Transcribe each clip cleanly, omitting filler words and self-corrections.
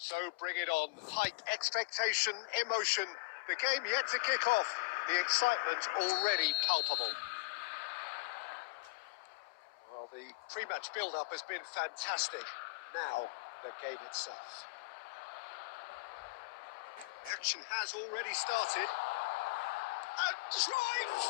So bring it on. Hype, expectation, emotion. The game yet to kick off. The excitement already palpable. Well, the pre-match build-up has been fantastic. Now, the game itself. Action has already started. And drive!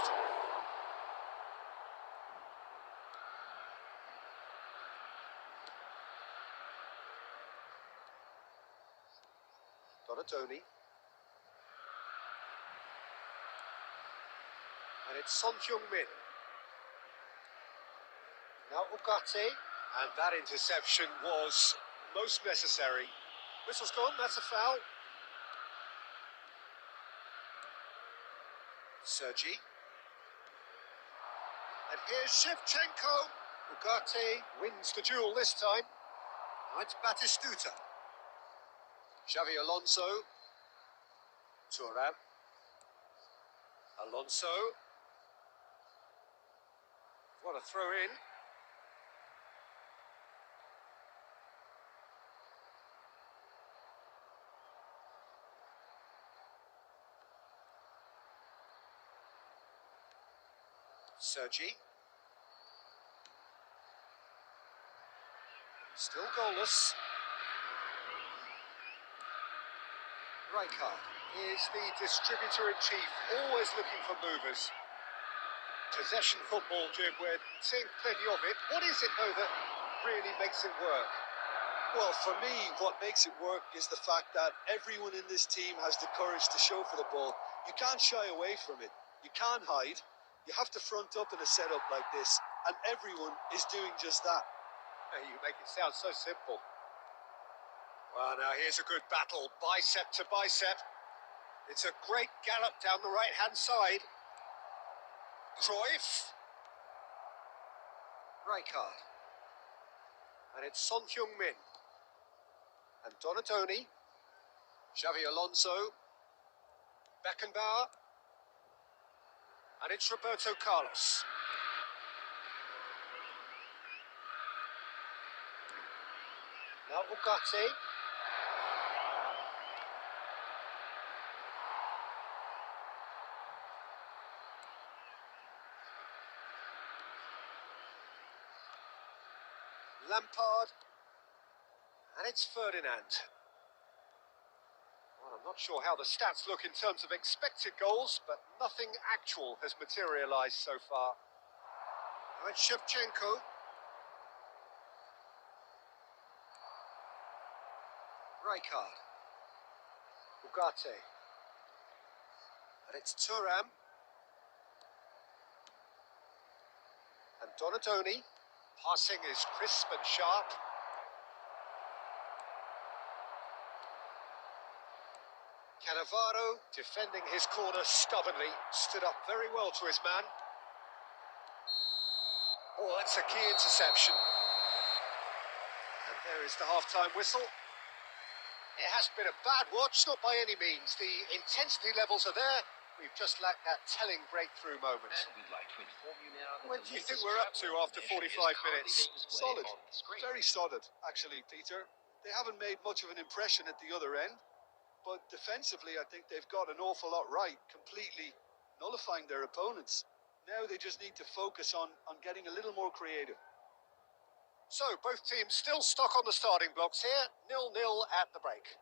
Donatoni. And it's Son Heung-min. Now Ugarte. And that interception was most necessary. Whistle's gone, that's a foul. Sergi. And here's Shevchenko. Ugarte wins the duel this time. Now it's Batistuta. Xavi Alonso. Thuram. Alonso. What a throw in. Sergi. Still goalless. Rijkaard is the distributor-in-chief, always looking for movers. Possession football, Jim, we're seeing plenty of it. What is it, though, that really makes it work? Well, for me, what makes it work is the fact that everyone in this team has the courage to show for the ball. You can't shy away from it. You can't hide. You have to front up in a setup like this, and everyone is doing just that. You make it sound so simple. Well, now here's a good battle, bicep to bicep. It's a great gallop down the right-hand side. Cruyff. Rijkaard. And it's Son Heung-min. And Donatoni. Xavi Alonso. Beckenbauer. And it's Roberto Carlos. Now Ugarte. Lampard. And it's Ferdinand. Well, I'm not sure how the stats look in terms of expected goals, but nothing actual has materialised so far. Now it's Shevchenko. Rijkaard. Ugarte. And it's Thuram. And Donatoni. Passing is crisp and sharp. Cannavaro defending his corner stubbornly. Stood up very well to his man. Oh, that's a key interception. And there is the half-time whistle. It hasn't been a bad watch, not by any means. The intensity levels are there. We've just lacked that telling breakthrough moment. And we'd like to inform you now that what do you think we're up to after 45 minutes? Solid. Very solid, actually, Peter. They haven't made much of an impression at the other end, but defensively, I think they've got an awful lot right, completely nullifying their opponents. Now they just need to focus on getting a little more creative. So, both teams still stuck on the starting blocks here, 0-0 at the break.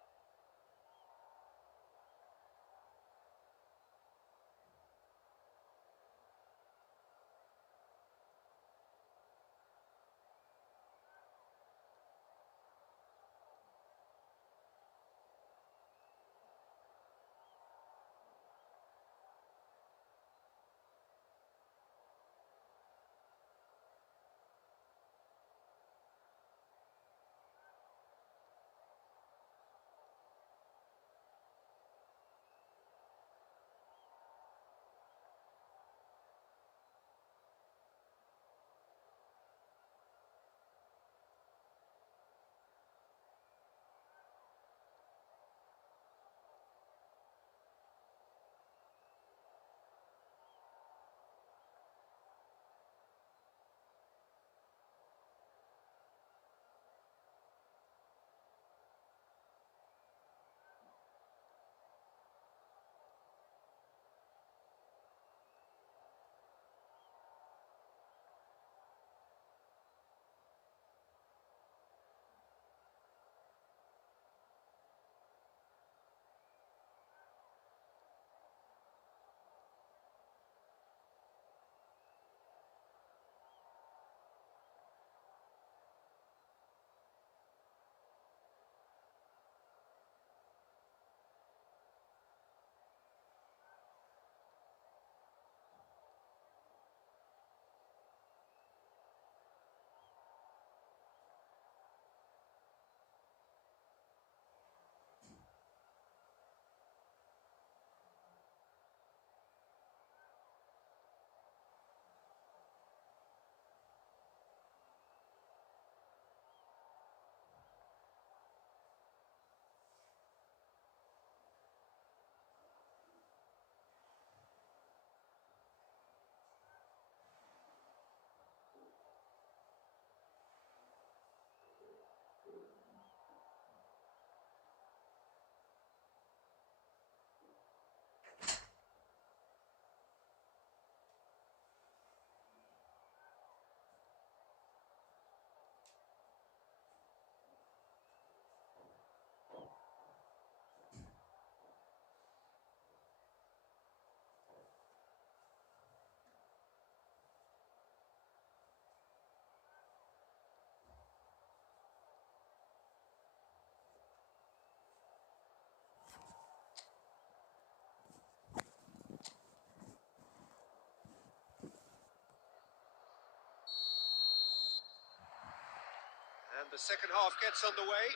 And the second half gets underway.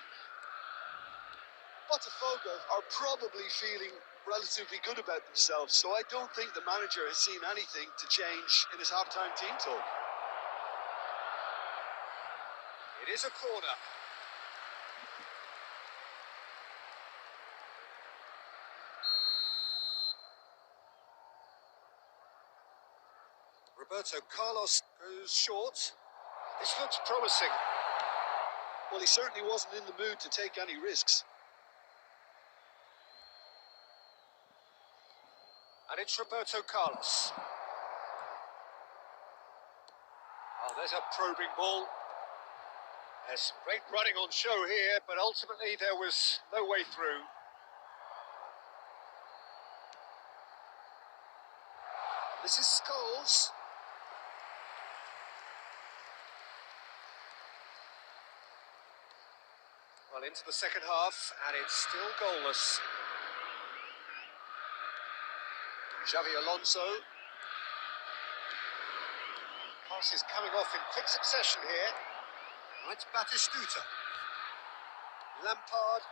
Botafogo are probably feeling relatively good about themselves, so I don't think the manager has seen anything to change in his half-time team talk. It is a corner. Roberto Carlos goes short. This looks promising. Well, he certainly wasn't in the mood to take any risks. And it's Roberto Carlos. Oh, there's a probing ball. There's some great running on show here, but ultimately there was no way through. This is Scholes. Well, into the second half, and it's still goalless. Xavi Alonso. Pass is coming off in quick succession here. Well, it's Batistuta. Lampard.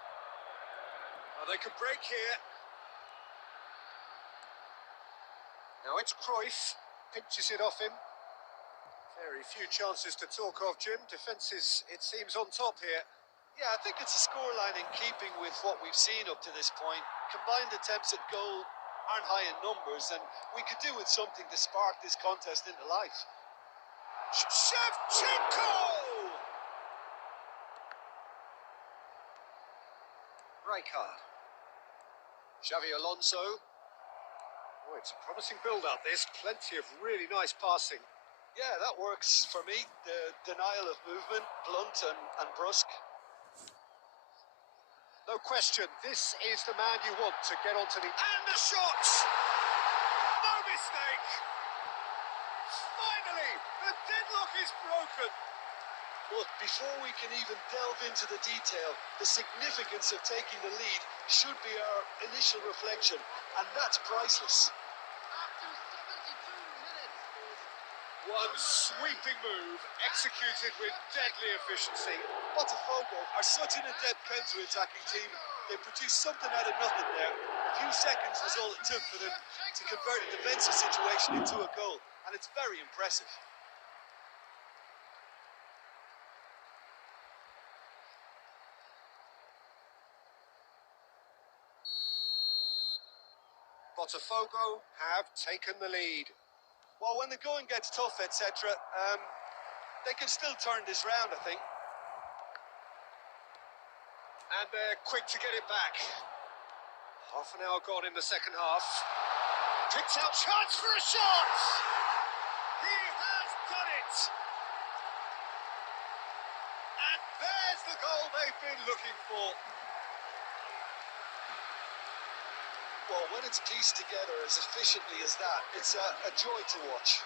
Oh, they could break here. Now it's Cruyff. Pinches it off him. Very few chances to talk of, Jim. Defence is, it seems, on top here. Yeah, I think it's a scoreline in keeping with what we've seen up to this point. Combined attempts at goal aren't high in numbers, and we could do with something to spark this contest into life. Shevchenko! Rijkaard. Xavi Alonso. Oh, it's a promising build-up, this. Plenty of really nice passing. Yeah, that works for me. The denial of movement, blunt and brusque. No question, this is the man you want to get onto the... And the shot! No mistake! Finally, the deadlock is broken. But before we can even delve into the detail, the significance of taking the lead should be our initial reflection, and that's priceless. One sweeping move, executed with deadly efficiency. Botafogo are such an adept counter-attacking team. They produced something out of nothing there. A few seconds was all it took for them to convert a defensive situation into a goal, and it's very impressive. Botafogo have taken the lead. Well, when the going gets tough, etc., they can still turn this round, I think. And they're quick to get it back. Half an hour gone in the second half. Picks out chance for a shot! He has done it! And there's the goal they've been looking for. Well, when it's pieced together as efficiently as that, it's a joy to watch.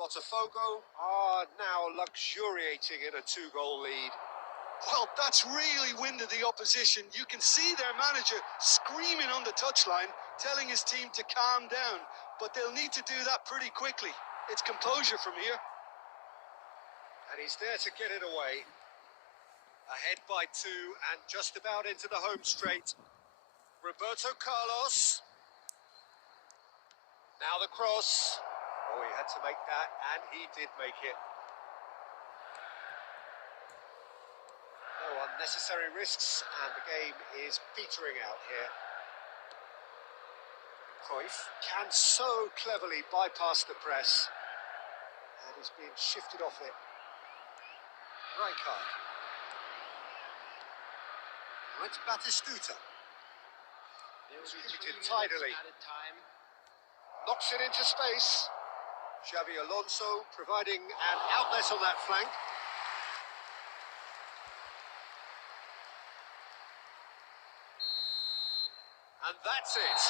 Botafogo are now luxuriating in a two-goal lead. Well, that's really winded the opposition. You can see their manager screaming on the touchline, telling his team to calm down. But they'll need to do that pretty quickly. It's composure from here. And he's there to get it away. Ahead by two and just about into the home straight. Roberto Carlos. Now the cross. Oh, he had to make that, and he did make it. No unnecessary risks, and the game is petering out here. Cruyff can so cleverly bypass the press, and he's being shifted off it. Rijkaard. Now it's Batistuta. Distributed tidily. Knocks it into space. Xavi Alonso providing an outlet on that flank. And that's it.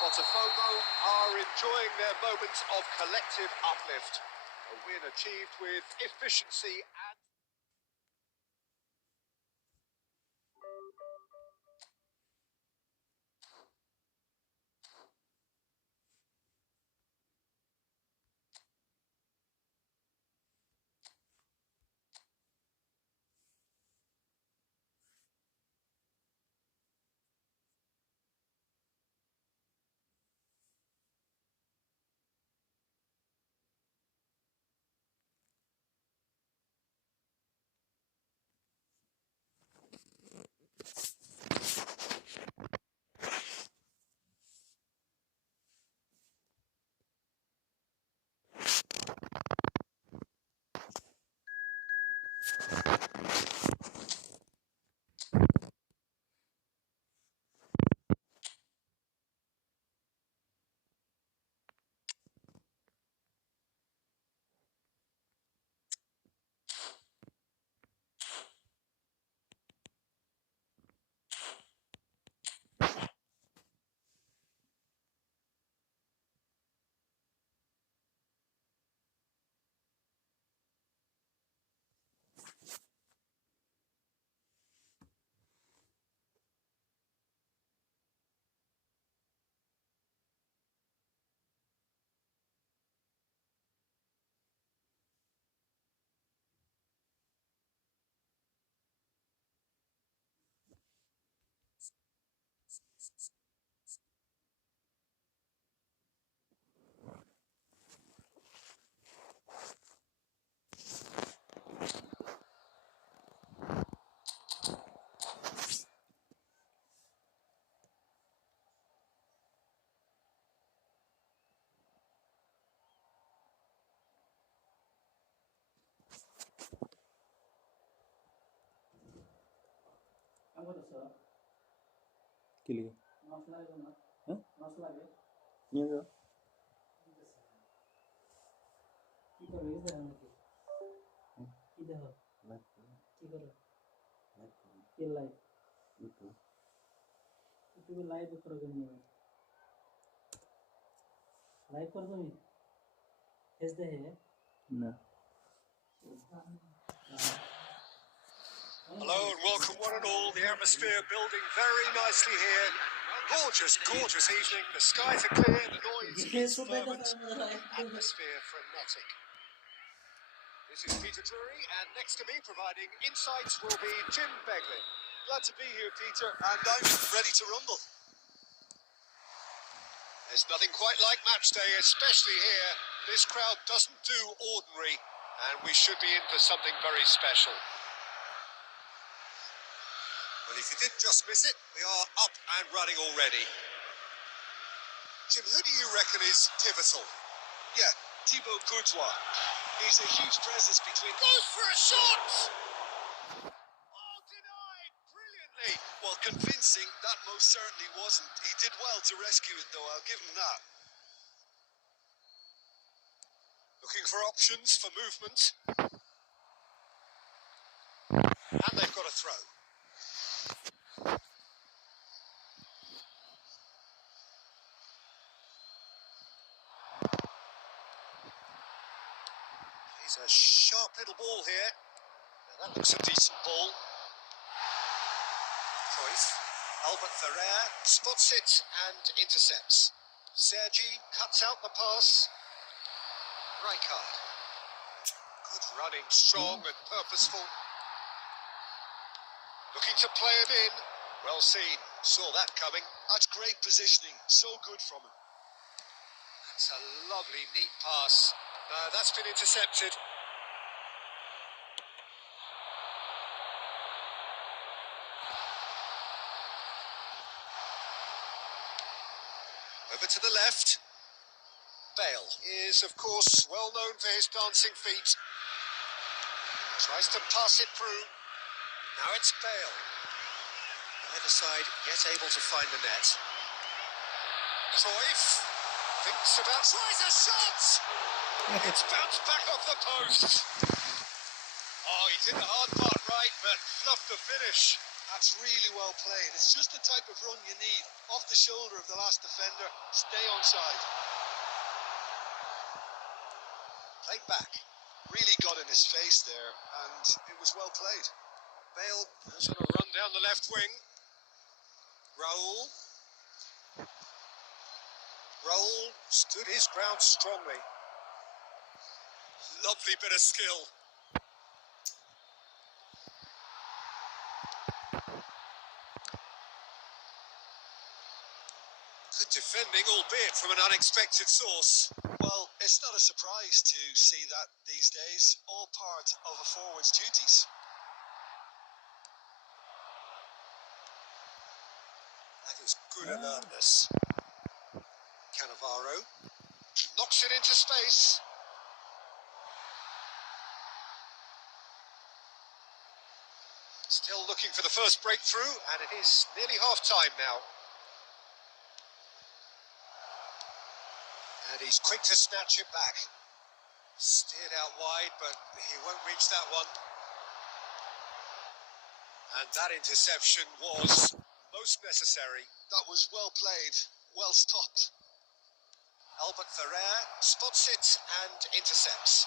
Botafogo are enjoying their moment of collective uplift. A win achieved with efficiency and... के लिए हाँ? ये क्या? No. Hello and welcome one and all. The atmosphere building very nicely here. Gorgeous, gorgeous evening. The skies are clear, the noise is fervent, the atmosphere frenetic. This is Peter Drury, and next to me providing insights will be Jim Beglin. Glad to be here, Peter, and I'm ready to rumble. There's nothing quite like match day, especially here. This crowd doesn't do ordinary, and we should be in for something very special. Well, if you did just miss it, we are up and running already. Jim, who do you reckon is pivotal? Yeah, Thibaut Courtois. He's a huge presence between... Goes for a shot! Oh, denied brilliantly. Well, convincing, that most certainly wasn't. He did well to rescue it, though, I'll give him that. Looking for options for movement. And they've got a throw. He's a sharp little ball here. Now that looks a decent ball. Cruyff, Albert Ferrer spots it and intercepts. Sergi cuts out the pass. Rijkaard. Good running, strong and purposeful. Looking to play him in. Well seen. Saw that coming. That's great positioning. So good from him. That's a lovely, neat pass. No, that's been intercepted. Over to the left. Bale is, of course, well known for his dancing feet. Tries to pass it through. Now it's Bale. Neither side yet able to find the net. Cruyff thinks about... Tries a shot! It's bounced back off the post. Oh, he did the hard part right, but fluffed the finish. That's really well played. It's just the type of run you need. Off the shoulder of the last defender, stay onside. Played back. Really got in his face there, and it was well played. Bale goes on a run down the left wing. Raul stood his ground strongly. Lovely bit of skill. Good defending, albeit from an unexpected source. Well, it's not a surprise to see that these days, all part of a forward's duties. That is good alertness. Cannavaro knocks it into space. Still looking for the first breakthrough, and it is nearly half-time now. And he's quick to snatch it back. Steered out wide, but he won't reach that one. And that interception was most necessary. That was well played, well stopped. Albert Ferrer spots it and intercepts.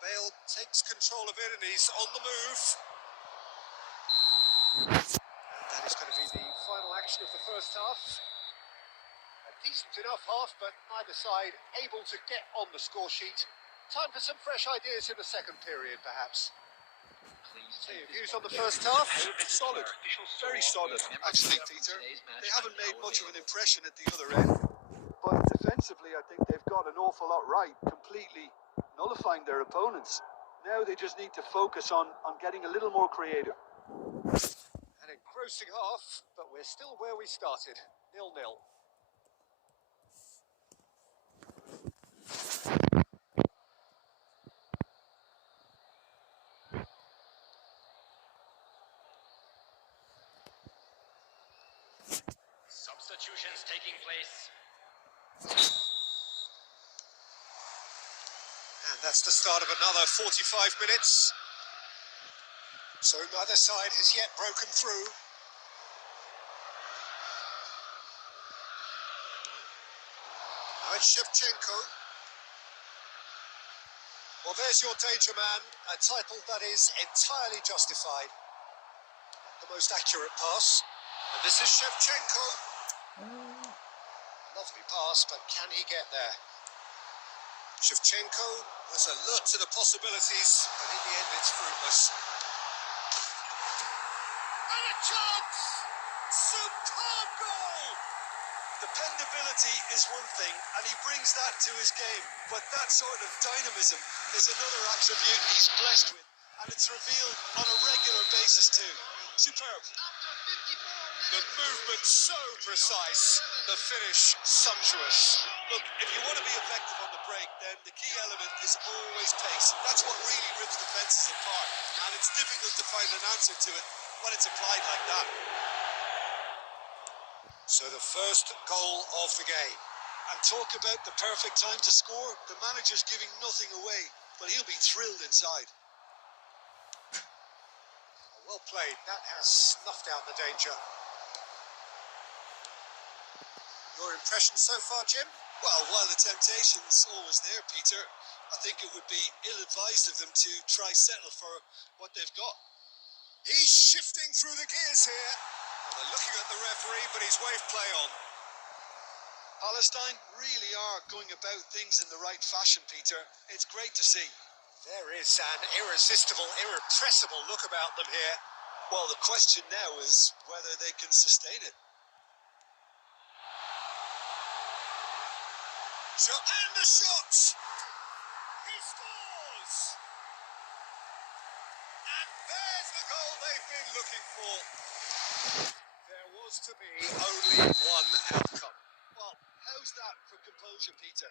Bale takes control of it and he's on the move. And that is going to be the final action of the first half. A decent enough half, but neither side able to get on the score sheet. Time for some fresh ideas in the second period, perhaps. So your views on the first half? Solid, very solid. Actually, Peter, they haven't made much of an impression at the other end. But defensively, I think they've got an awful lot right, completely nullifying their opponents. Now they just need to focus on getting a little more creative. An engrossing half, but we're still where we started, 0-0. Substitutions taking place. And that's the start of another 45 minutes. So neither side has yet broken through. Now it's Shevchenko. Well, there's your danger man, a title that is entirely justified. The most accurate pass. And this is Shevchenko. Lovely pass, but can he get there? Shevchenko was alert to the possibilities, but in the end it's fruitless. And a chance! Superb goal! Dependability is one thing, and he brings that to his game. But that sort of dynamism is another attribute he's blessed with, and it's revealed on a regular basis too. Superb. The movement so precise, the finish sumptuous. Look, if you want to be effective on the break, then the key element is always pace. That's what really rips defences apart, and it's difficult to find an answer to it when it's applied like that. So the first goal of the game. And talk about the perfect time to score. The manager's giving nothing away, but he'll be thrilled inside. Well played. That has snuffed out the danger. Your impression so far, Jim? Well, while the temptation's always there, Peter, I think it would be ill-advised of them to try settle for what they've got. He's shifting through the gears here. Well, they're looking at the referee, but he's waved play on. Palestine really are going about things in the right fashion, Peter. It's great to see. There is an irresistible, irrepressible look about them here. Well, the question now is whether they can sustain it. Shot and the shot! He scores! And there's the goal they've been looking for. There was to be only one outcome. Well, how's that for composure, Peter?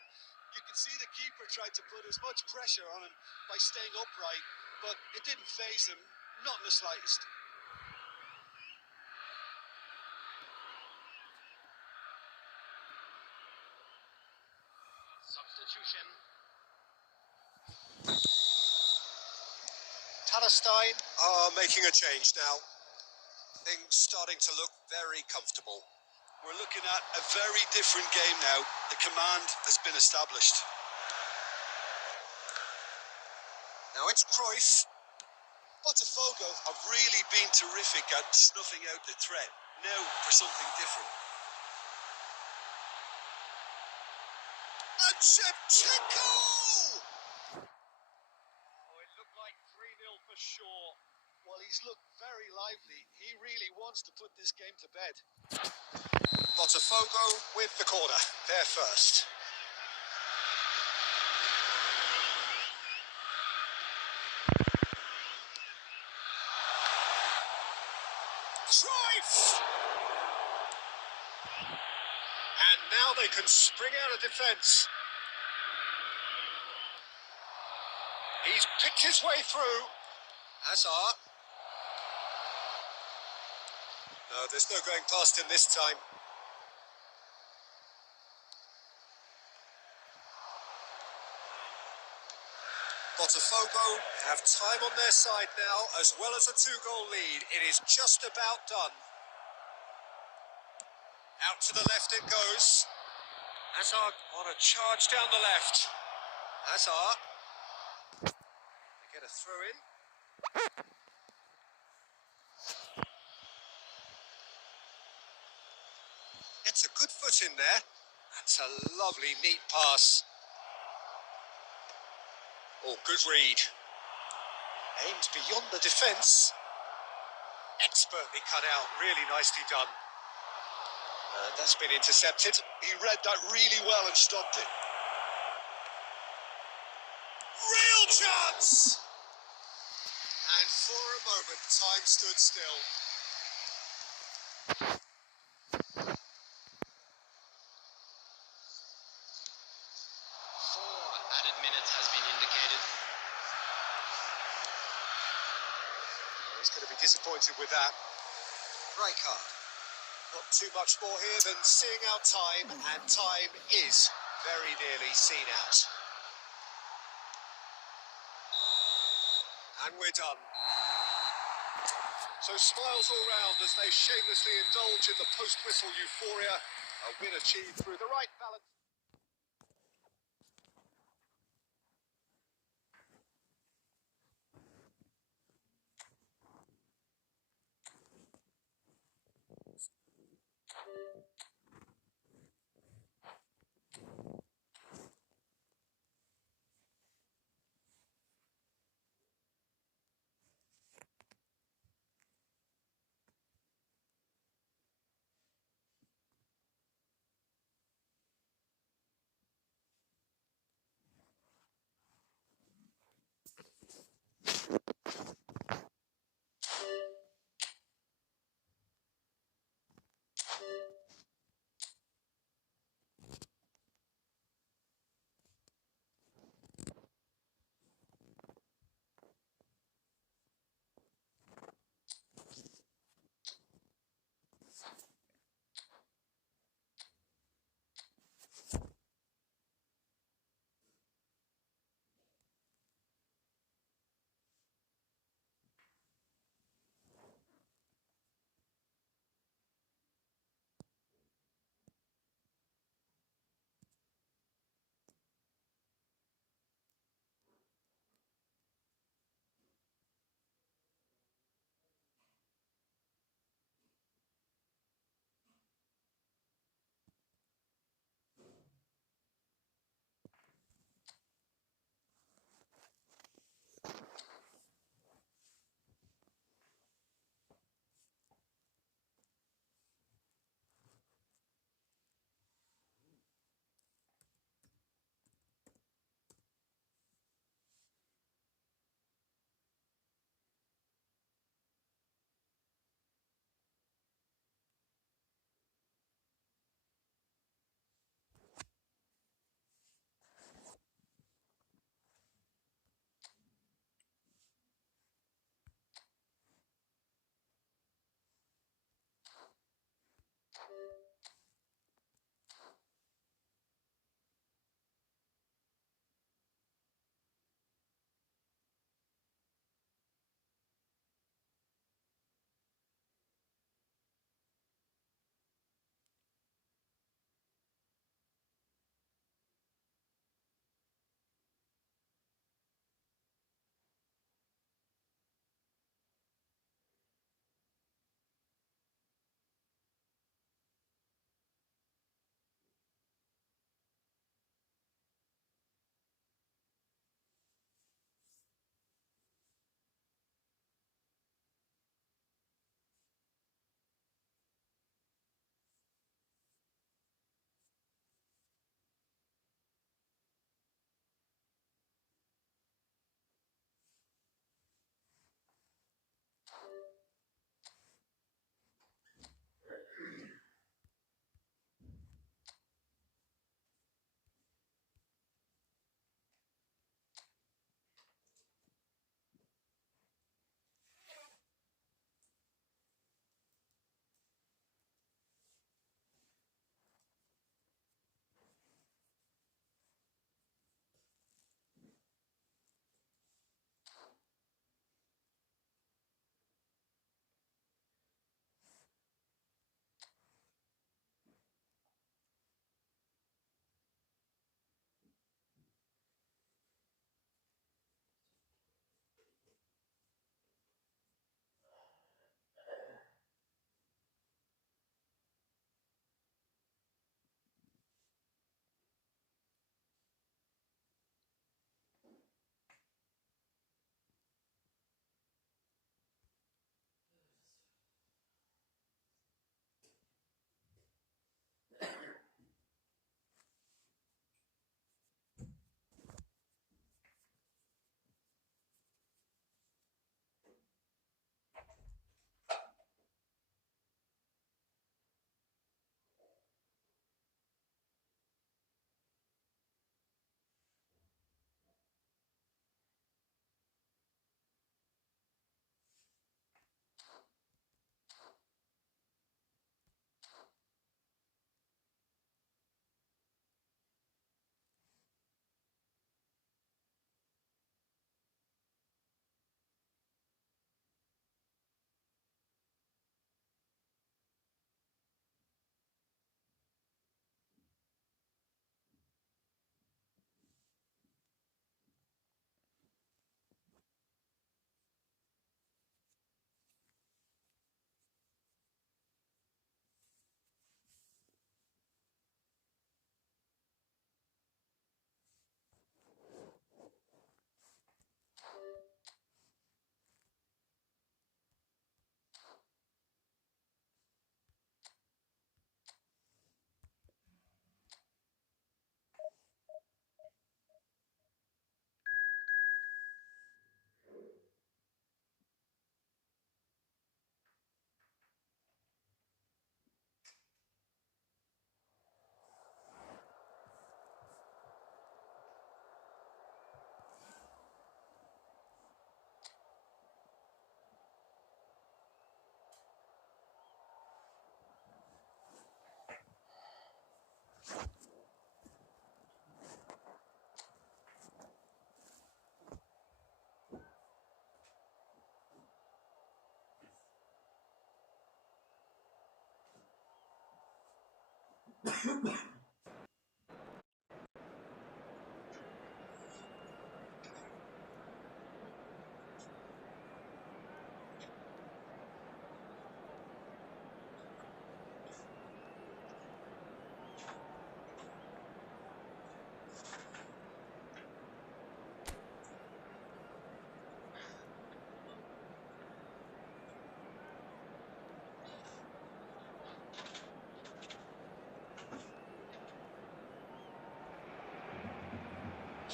You can see the keeper tried to put as much pressure on him by staying upright, but it didn't faze him, not in the slightest. Substitution. Stein are making a change now. Things starting to look very comfortable. We're looking at a very different game now. The command has been established. Now it's Cruyff. Botafogo have really been terrific at snuffing out the threat. Now for something different. And Shevchenko! Oh, it looked like 3-0 for sure. Well, he's looked very lively. He really wants to put this game to bed. Botafogo with the corner. They're first. Cruyff! And now they can spring out of defence. He's picked his way through. Hazard. No, there's no going past him this time. Botafogo have time on their side now, as well as a 2-goal lead. It is just about done. Out to the left it goes. Hazard on a charge down the left. Hazard. They get a throw in. Gets a good foot in there. That's a lovely, neat pass. Oh, good read. Aimed beyond the defence. Expertly cut out. Really nicely done. And that's been intercepted. He read that really well and stopped it. Real chance! And for a moment, time stood still. 4 added minutes has been indicated. He's going to be disappointed with that. Rijkaard. Not too much more here than seeing out time, and time is very nearly seen out. And we're done. So smiles all round as they shamelessly indulge in the post-whistle euphoria. A win achieved through the right balance.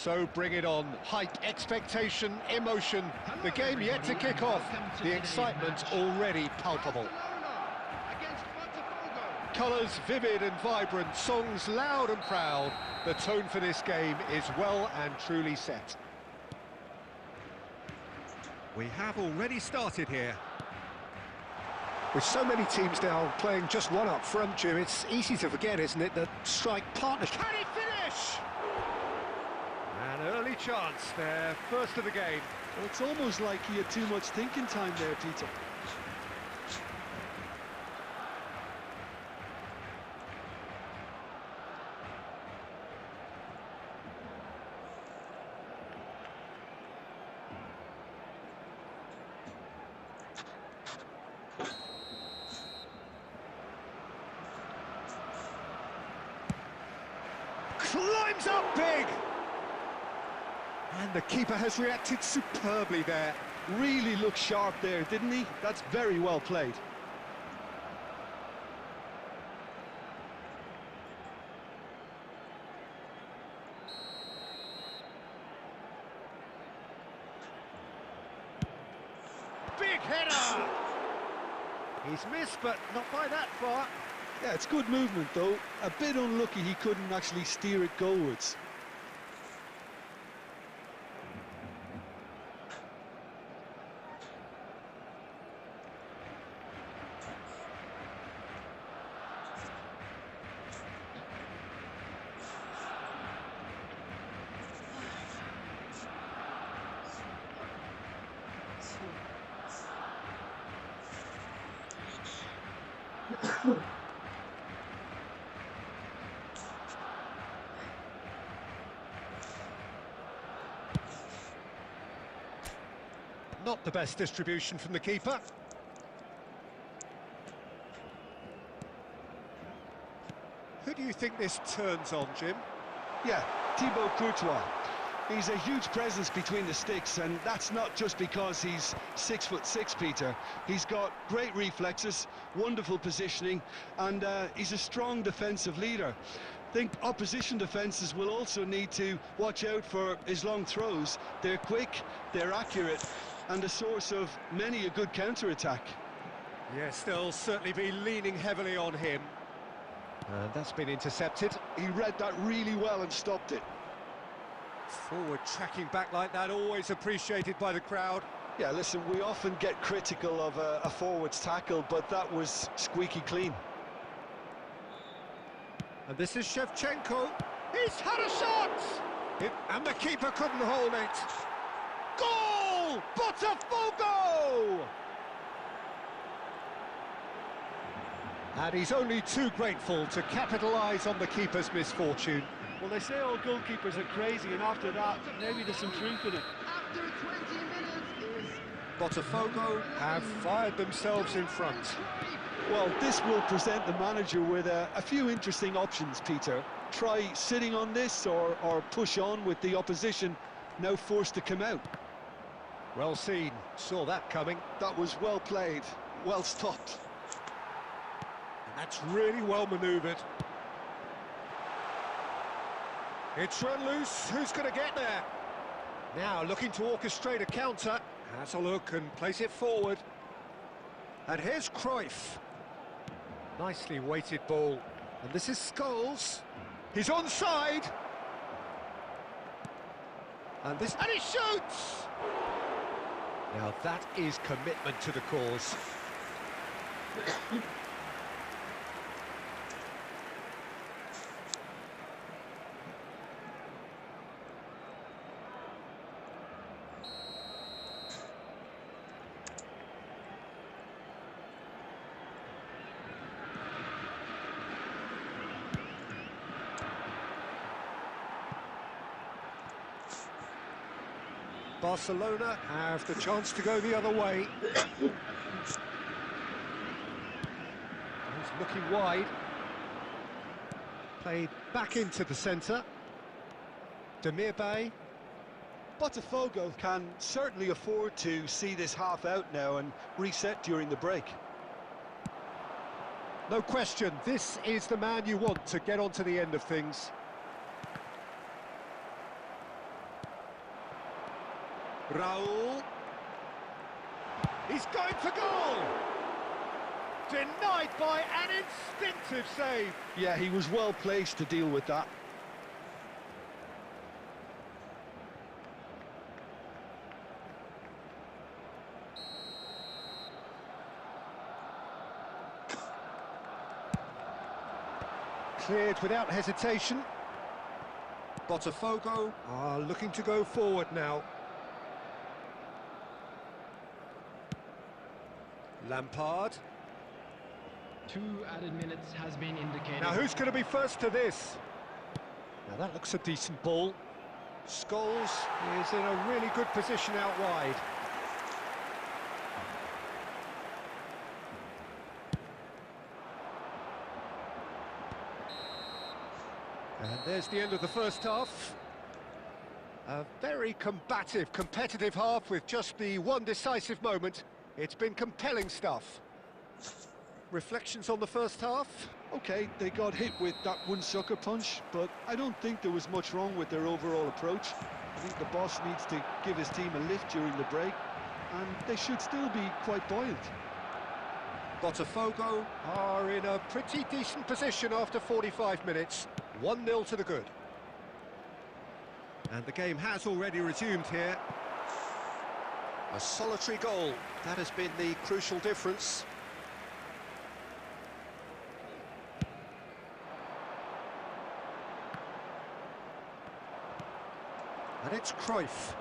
So bring it on. Hype, expectation, emotion. The game yet to kick off. The excitement already palpable. Colours vivid and vibrant, songs loud and proud. The tone for this game is well and truly set. We have already started here. With so many teams now playing just one up front, Jim, it's easy to forget, isn't it, that strike partners... Can he finish? An early chance there, first of the game. Well, it's almost like he had too much thinking time there, Peter. Climbs up big! And the keeper has reacted superbly there. Really looked sharp there, didn't he? That's very well played. Big header! He's missed, but not by that far. Yeah, it's good movement, though. A bit unlucky he couldn't actually steer it goalwards. Not the best distribution from the keeper. Who do you think this turns on, Jim? Yeah, Thibaut Courtois. He's a huge presence between the sticks, and that's not just because he's 6'6", Peter. He's got great reflexes, wonderful positioning, and he's a strong defensive leader. I think opposition defences will also need to watch out for his long throws. They're quick, they're accurate, and a source of many a good counter-attack. Yes, they'll certainly be leaning heavily on him. And that's been intercepted. He read that really well and stopped it. Forward tracking back like that, always appreciated by the crowd. Yeah, listen, we often get critical of a forward's tackle, but that was squeaky clean. And this is Shevchenko. He's had a shot! And the keeper couldn't hold it. Goal! Botafogo! And he's only too grateful to capitalise on the keeper's misfortune. Well, they say all goalkeepers are crazy, and after that, maybe there's some truth in it. After 20 minutes is... Botafogo have fired themselves in front. Well, this will present the manager with a few interesting options, Peter. Try sitting on this or push on with the opposition now forced to come out. Well seen, saw that coming. That was well played, well stopped. And that's really well manoeuvred. It's run loose, who's going to get there? Now looking to orchestrate a counter. Has a look and place it forward. And here's Cruyff. Nicely weighted ball. And this is Scholes. He's onside. And he shoots! Now that is commitment to the cause. Barcelona have the chance to go the other way. He's looking wide. Played back into the centre. Demirbay. Botafogo can certainly afford to see this half out now and reset during the break. No question, this is the man you want to get onto the end of things. Raul. He's going for goal! Denied by an instinctive save. Yeah, he was well placed to deal with that. Cleared without hesitation. Botafogo are looking to go forward now. Lampard. 2 added minutes has been indicated. Now who's going to be first to this? Now that looks a decent ball. Scholes is in a really good position out wide. And there's the end of the first half. A very combative, competitive half with just the one decisive moment. It's been compelling stuff. Reflections on the first half? Okay, they got hit with that one sucker punch, but I don't think there was much wrong with their overall approach. I think the boss needs to give his team a lift during the break, and they should still be quite buoyant. Botafogo are in a pretty decent position after 45 minutes. 1-0 to the good. And the game has already resumed here. A solitary goal, that has been the crucial difference. And it's Cruyff.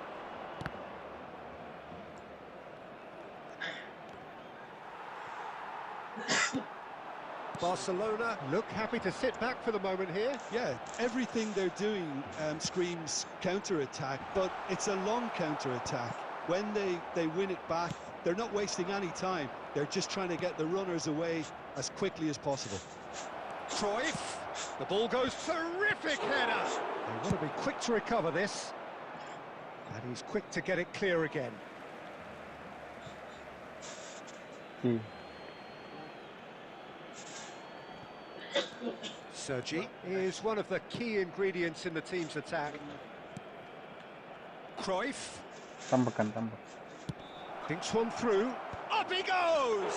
Barcelona look happy to sit back for the moment here. Yeah, everything they're doing screams counter-attack, but it's a long counter-attack. When they win it back, they're not wasting any time. They're just trying to get the runners away as quickly as possible. Cruyff, the ball goes, terrific header! They want to be quick to recover this. And he's quick to get it clear again. Sergi is one of the key ingredients in the team's attack. Cruyff. Tambahkan. Thinks one through. Up he goes!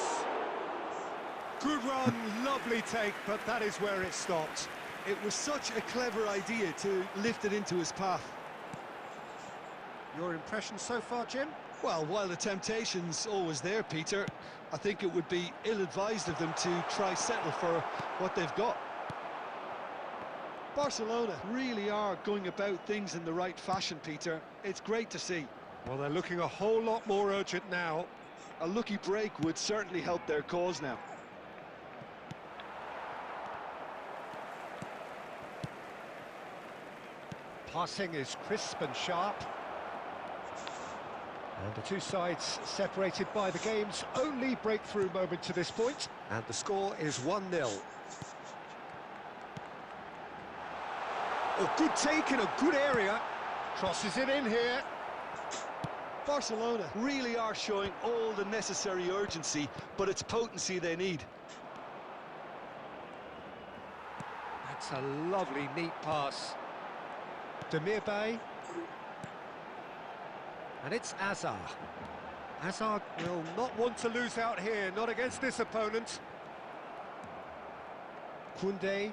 Good run, lovely take, but that is where it stopped. It was such a clever idea to lift it into his path. Your impression so far, Jim? Well, while the temptation's always there, Peter, I think it would be ill-advised of them to try settle for what they've got. Barcelona really are going about things in the right fashion, Peter. It's great to see. Well, they're looking a whole lot more urgent now. A lucky break would certainly help their cause now. Passing is crisp and sharp. And the two sides separated by the game's only breakthrough moment to this point. And the score is 1-0. A good take in a good area. Crosses it in here. Barcelona really are showing all the necessary urgency, but it's potency they need. That's a lovely, neat pass. Demirbay. And it's Azar. Azar will not want to lose out here, not against this opponent. Koundé.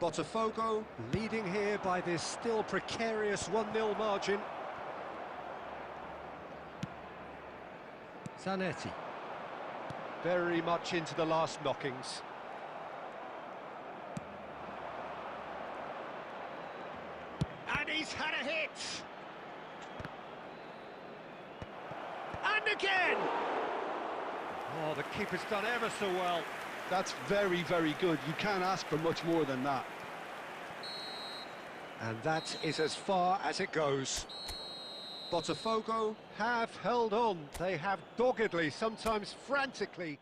Botafogo leading here by this still precarious 1-0 margin. Zanetti. Very much into the last knockings. And he's had a hit! And again! Oh, the keeper's done ever so well. That's very, very good. You can't ask for much more than that. And that is as far as it goes. Botafogo have held on. They have doggedly, sometimes frantically.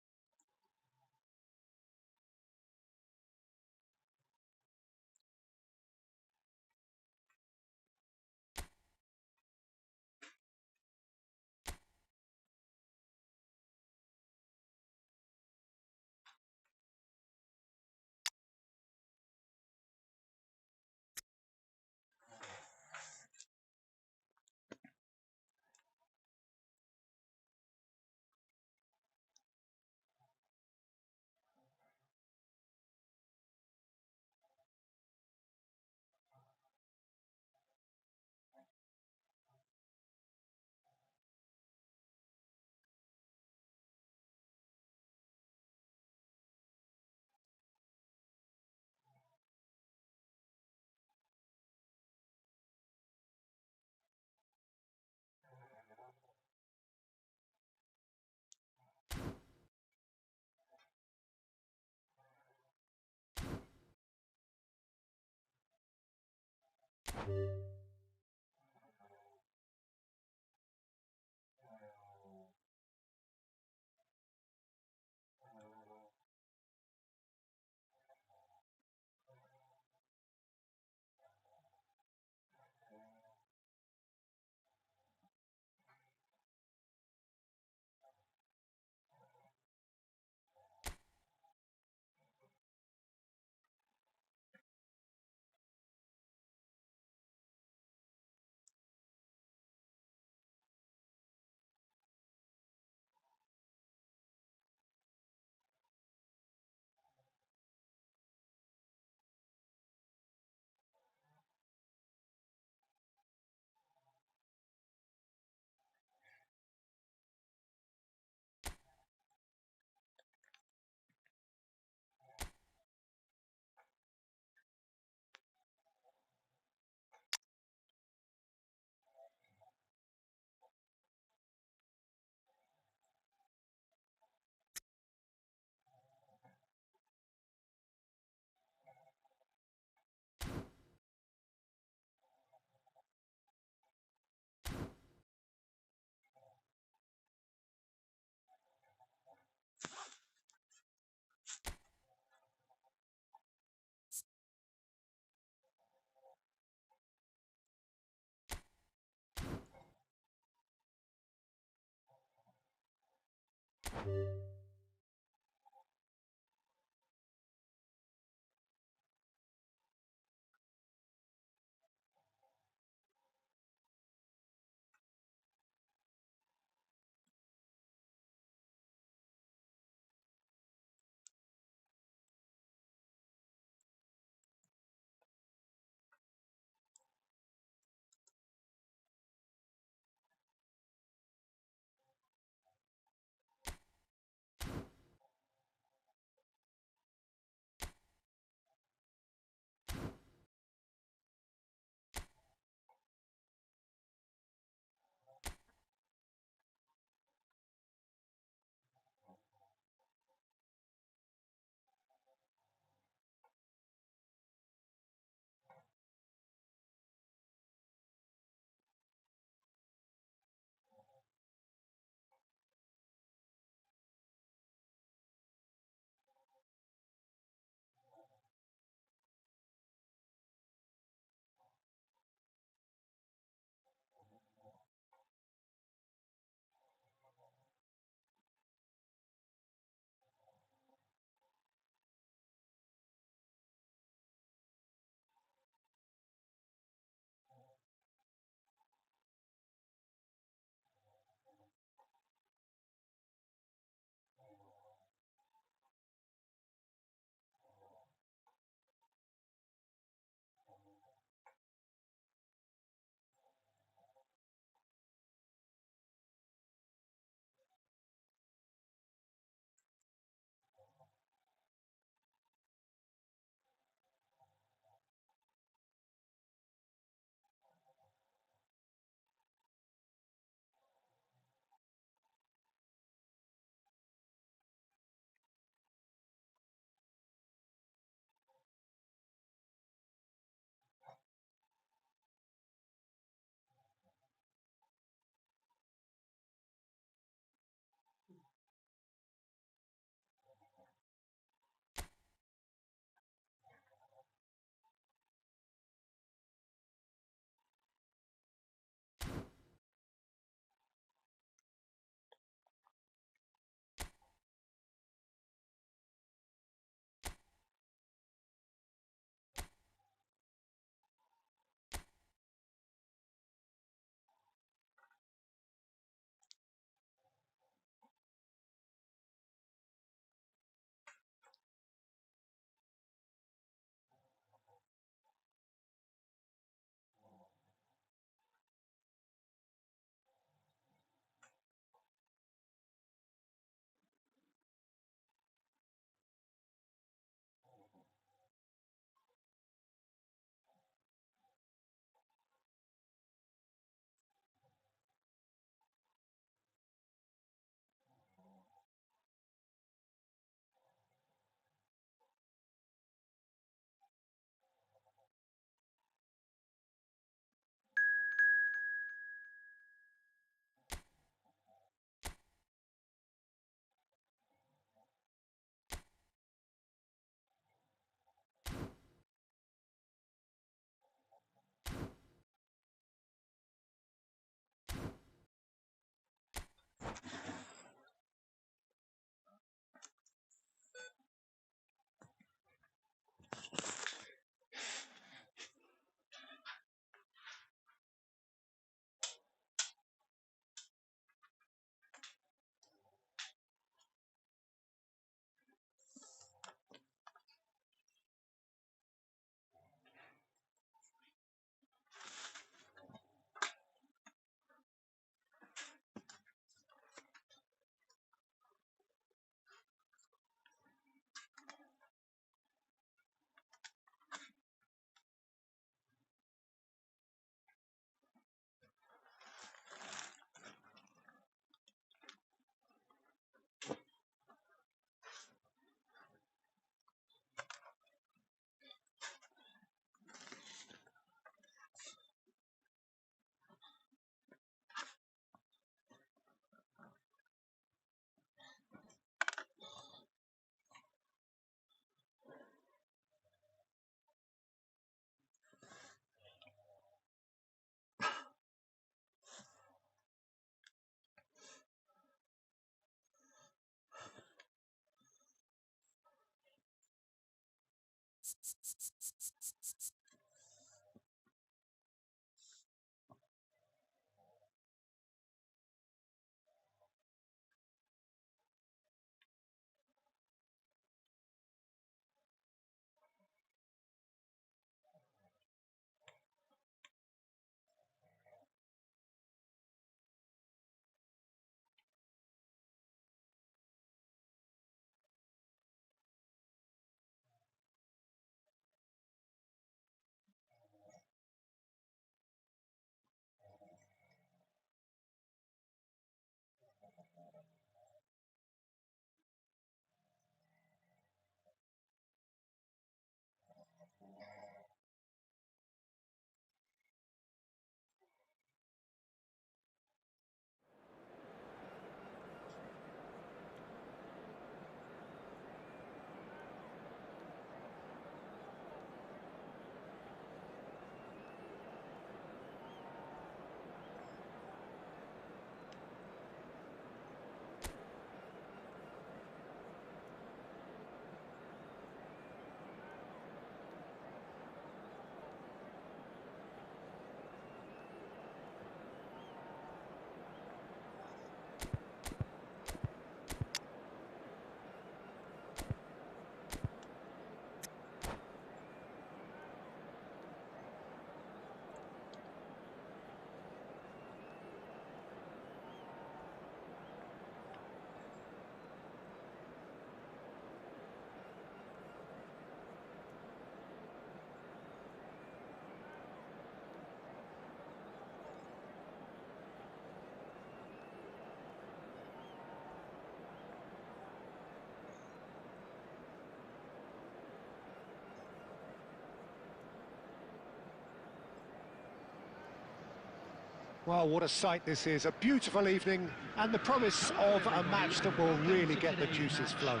Well, what a sight this is. A beautiful evening and the promise of a match that will really get the juices flowing.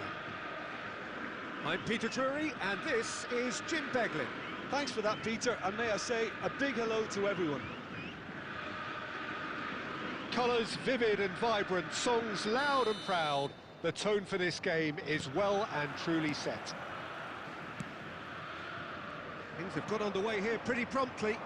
I'm Peter Drury and this is Jim Beglin. Thanks for that, Peter, and may I say a big hello to everyone. Colours vivid and vibrant, songs loud and proud. The tone for this game is well and truly set. Things have got underway here pretty promptly.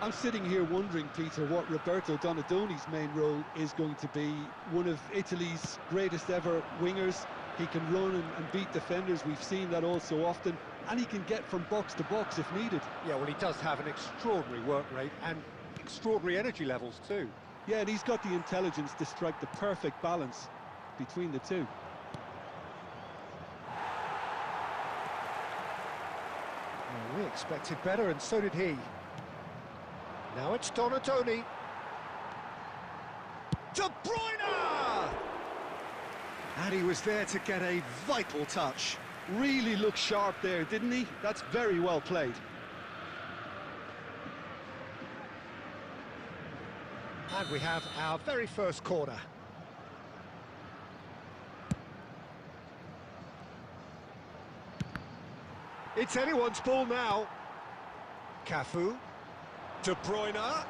I'm sitting here wondering, Peter, what Roberto Donadoni's main role is going to be. One of Italy's greatest ever wingers. He can run and beat defenders. We've seen that all so often. And he can get from box to box if needed. Yeah, well, he does have an extraordinary work rate and extraordinary energy levels too. Yeah, and he's got the intelligence to strike the perfect balance between the two. Well, we expected better, and so did he. Now it's Donadoni. De Bruyne! And he was there to get a vital touch. Really looked sharp there, didn't he? That's very well played. And we have our very first corner. It's anyone's ball now. Cafu. De Bruyne.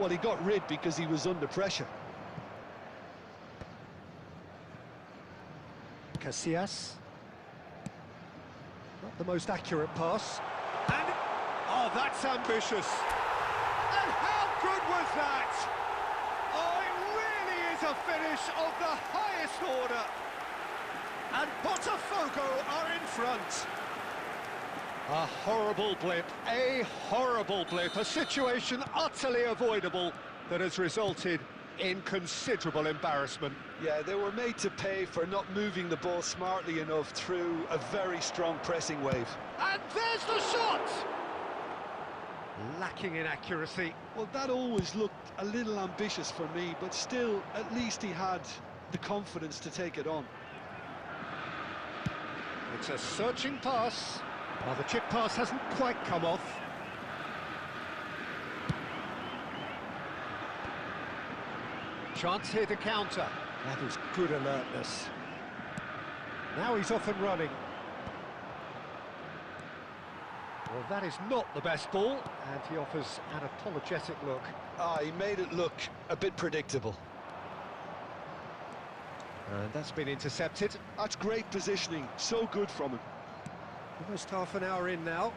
Well, he got rid because he was under pressure. Casillas. Not the most accurate pass. And... oh, that's ambitious. And how good was that? Oh, it really is a finish of the highest order. And Botafogo are in front. A horrible blip, a situation utterly avoidable that has resulted in considerable embarrassment. Yeah, they were made to pay for not moving the ball smartly enough through a very strong pressing wave. And there's the shot! Lacking in accuracy. Well, that always looked a little ambitious for me, but still, at least he had the confidence to take it on. It's a searching pass. Well, the chip pass hasn't quite come off. Chance here to counter. That is good alertness. Now he's off and running. Well, that is not the best ball, and he offers an apologetic look. Ah, he made it look a bit predictable. And that's been intercepted. That's great positioning, so good from him. Almost half an hour in now.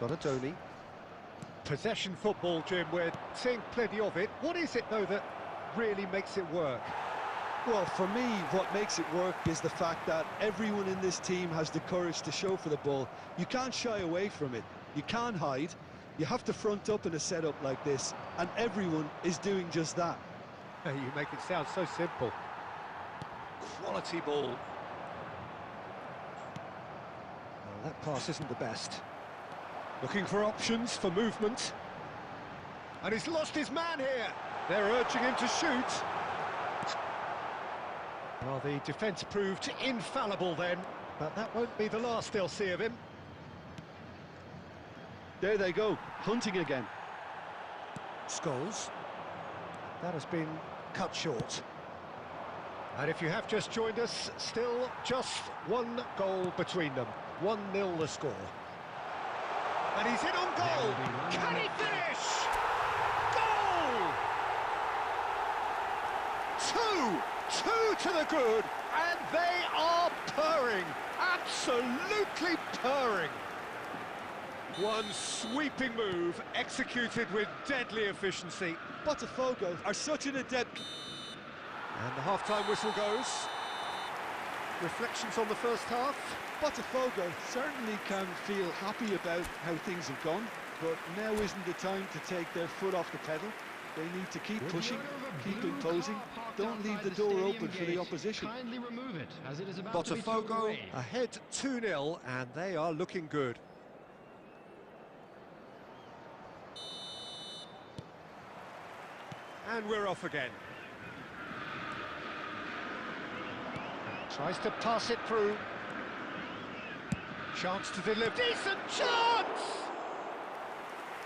Donadoni. Possession football, Jim, we're seeing plenty of it. What is it, though, that really makes it work? Well, for me, what makes it work is the fact that everyone in this team has the courage to show for the ball. You can't shy away from it. You can't hide. You have to front up in a setup like this, and everyone is doing just that. You make it sound so simple. Quality ball. Well, that pass isn't the best. Looking for options for movement. And he's lost his man here. They're urging him to shoot. Well, the defence proved infallible then, but that won't be the last they'll see of him. There they go, hunting again. Scholes. That has been cut short. And if you have just joined us, still just one goal between them. 1-0 the score. And he's in on goal. Can he finish? Goal! 2 to the good, and they are purring. Absolutely purring. One sweeping move, executed with deadly efficiency. Botafogo are such an adept. And the half-time whistle goes. Reflections on the first half. Botafogo certainly can feel happy about how things have gone, but now isn't the time to take their foot off the pedal. They need to keep pushing, keep imposing. Don't leave the door open for the opposition. Kindly remove it, as it is about to be thrown Botafogo away. ahead 2-0, and they are looking good. And we're off again. Tries to pass it through. Chance to deliver. Decent chance!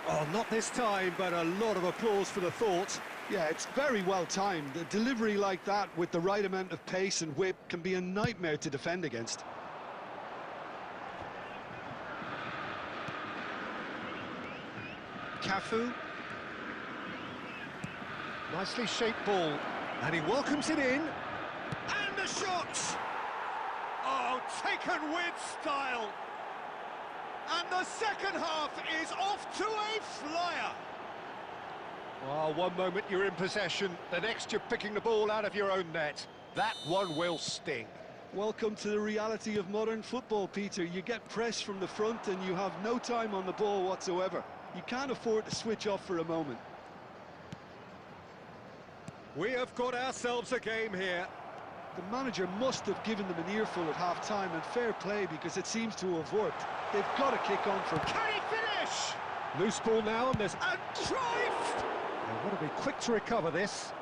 Oh, not this time, but a lot of applause for the thought. Yeah, it's very well timed. A delivery like that with the right amount of pace and whip can be a nightmare to defend against. Cafu. Nicely shaped ball. And he welcomes it in. And the shot! Oh, taken with style. And the second half is off to a flyer. Oh, one moment you're in possession, the next you're picking the ball out of your own net. That one will sting. Welcome to the reality of modern football, Peter. You get press from the front and you have no time on the ball whatsoever. You can't afford to switch off for a moment. We have got ourselves a game here. The manager must have given them an earful at half-time, and fair play because it seems to have worked. They've got to kick on from... Can he finish? Loose ball now, and there's a drive! They've got to be quick to recover this.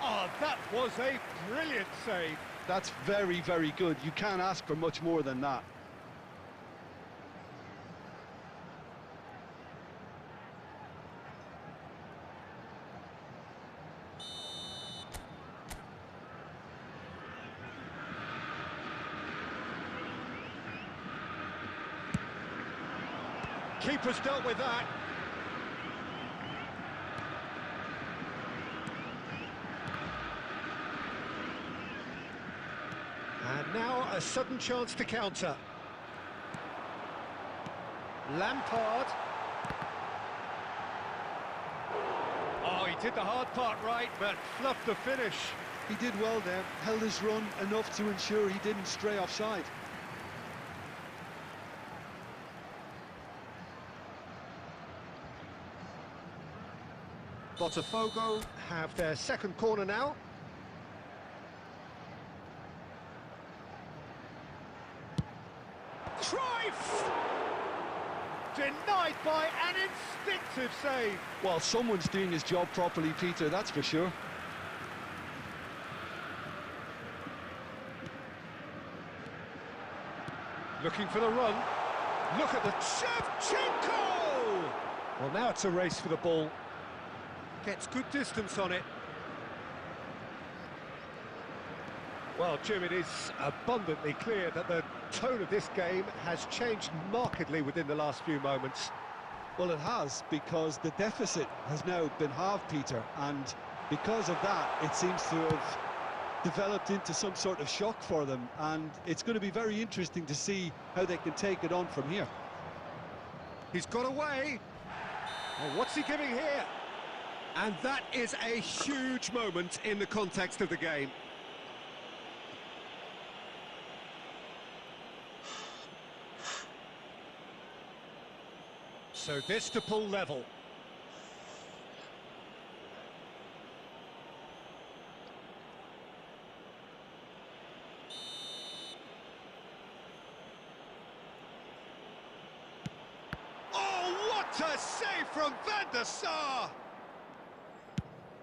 Oh, that was a brilliant save. That's very, very good. You can't ask for much more than that. Keeper's dealt with that. And now a sudden chance to counter. Lampard. Oh, he did the hard part right, but fluffed the finish. He did well there, held his run enough to ensure he didn't stray offside. Botafogo have their second corner now. Cruyff! Denied by an instinctive save. Well, someone's doing his job properly, Peter, that's for sure. Looking for the run. Look at the Shevchenko! Well, now it's a race for the ball. Gets good distance on it. Well, Jim, it is abundantly clear that the tone of this game has changed markedly within the last few moments. Well, it has, because the deficit has now been halved, Peter, and because of that, it seems to have developed into some sort of shock for them, and it's going to be very interesting to see how they can take it on from here. He's got away. Oh, what's he giving here? And that is a huge moment in the context of the game. So this to pull level. Oh, what a save from Van der Sar!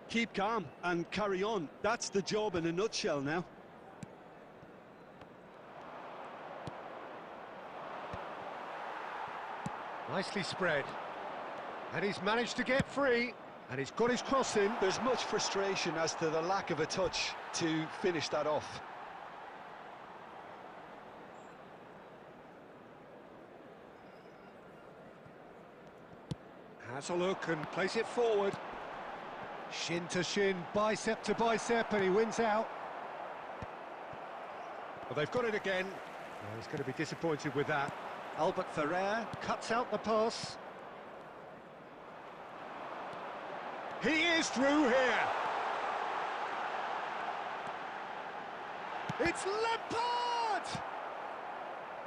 Keep calm and carry on. That's the job in a nutshell now. Nicely spread. And he's managed to get free. And he's got his cross in. There's much frustration as to the lack of a touch to finish that off. Has a look and plays it forward. Shin to shin, bicep to bicep, and he wins out. Well, they've got it again. Oh, he's going to be disappointed with that. Albert Ferrer cuts out the pass. He is through here. It's Lampard!